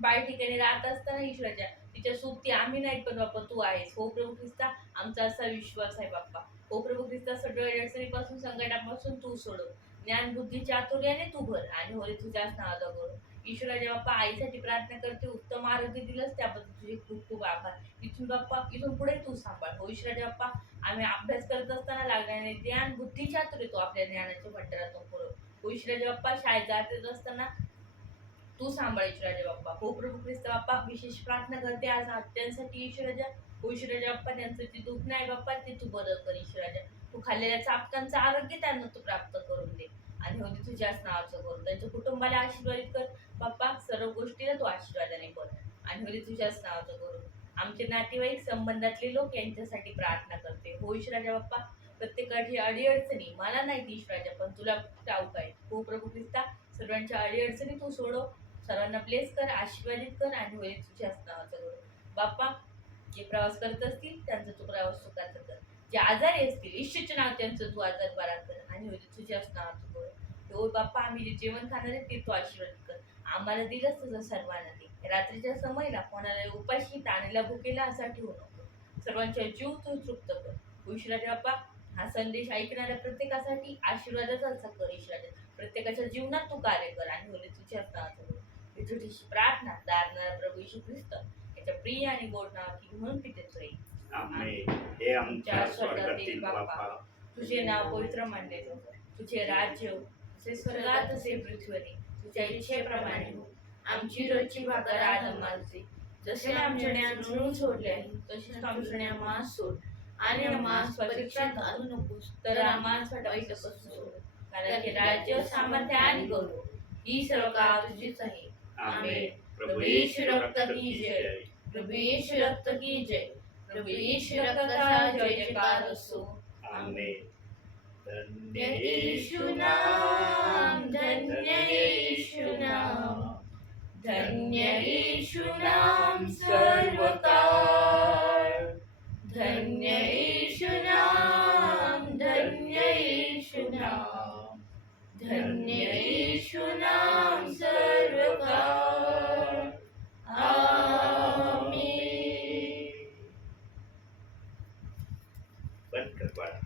बाळ ठिकाणी राहत असताना ईश्वराच्या तिच्या सोबती आम्ही नाही पण बाप्पा तू आहेस. हो प्रभू ख्रिस्ता आमचा असा विश्वास आहे बाप्पा. हो प्रभू ख्रिस्ता सगळ्या अडचणीपासून संकटापासून तू सोडव. ज्ञान बुद्धी चातुर्याने तू भर आणि होय तुझ्याच नावाचा करू. ईश्वराच्या बाप्पा आईसाठी प्रार्थना करते. उत्तम आरोग्य दिलंस त्याबद्दल तुझे खूप खूप आभार. इथून बाप्पा इथून पुढे तू सांभाळ. हो ईश्वराच्या बाप्पा आम्ही अभ्यास करत असताना लागणारे ज्ञान बुद्धी चातुर्य तू आपल्या ज्ञानाच्या भंडारातून पुरव. हो ईश्वराच्या बाप्पा शाळेत जात असताना तू सांभाळ ईश्वराच्या बाप्पा. हो प्रभू ख्रिस्त बाप्पा विशेष प्रार्थना करते आज हत्यांसाठी ईश्वराच्या. हो ईश्वराच्या बाप्पा त्यांचं जे दुःख नाही बाप्पा ते तू बरं कर ईश्वराच्या. तू खाल्लेल्या चापकांचं आरोग्य त्यांना तू प्राप्त करून दे आणि हो तुझ्याच नावाचं करून त्यांच्या कुटुंबाला आशीर्वादित कर बाप्पा. सर्व गोष्टीला तू आशीर्वादाने कर आणि हो तुझ्याच नावाचं करून आमचे नातेवाईक संबंधातले लोक यांच्यासाठी प्रार्थना करते. हो ईश्वराच्या बाप्पा प्रत्येकाची अडीअडचणी मला नाही ईश्वराच्या पण तुला ठाऊक आहे. हो प्रभू ख्रिस्ता सर्वांच्या अडीअडचणी तू सोडव. सर्वांना ब्लेस कर आशीर्वादित कर आणि होय तुझ्याच नावाचं करू बाप्पा. जे प्रवास करत असतील त्यांचा तू प्रवास सुखाचा कर. जे आजारी असतील ईश्वरचे नाव त्यांचं तू आजार बरा कर आणि होय तुझ्याच नावाचं करू. हो बाप्पा आम्ही जे जेवण खाणार आहे ते तू आशीर्वादित कर. आम्हाला दिलंच तुझं सर्वांना दे. रात्रीच्या समयला कोणाला उपाशी ताणेला भुकेला असा ठेवू नको. सर्वांच्या जीव तू तृप्त कर. ईश्वराच्या बाप्पा हा संदेश ऐकणाऱ्या प्रत्येकासाठी आशीर्वादाचा असा कर ईश्वराच्या. प्रत्येकाच्या जीवनात तू कार्य कर आणि होय तुझ्याच नावाचं करू. ही तुझीशी प्रार्थना दारणारा प्रभू येशू ख्रिस्त याच्या प्रिय आणि गोड नावाची म्हणून पितेतोय. आमेन. हे आमच्या स्वर्गातील बाप्पा, तुझे नाव पवित्र मानले जाऊ. तुझे राज्य जसे स्वर्गात तसे पृथ्वीवर. तुझ्या इच्छेप्रमाणे हो. आमची रोजची भाकर आज आम्हाला दे. जसे आमच्या न्यायानं सोडले आहे तसेच आमच्या न्यायात सोड आणि आम्हाला परीक्षेत आणू नकोस तर आम्हाला वाईटापासून सोड. कारण हे राज्य सामर्थ्य आणि गौरव ही सर्व काळ तुझीच आहे. आमेन. प्रभु यीशु रक्त की जय. प्रभु यीशु रक्त की जय. प्रभु यीशु रक्ताचा जय जयकार असो. आमेन. धन्य धन्य येशू येशू नाम, धन्य येशू नाम, धन्य येशू नाम सर्व काळ. धन्य येशू नाम, धन्य येशू नाम, धन्य येशू नाम सर्व काळ. आमीन. बंद कर बाळा.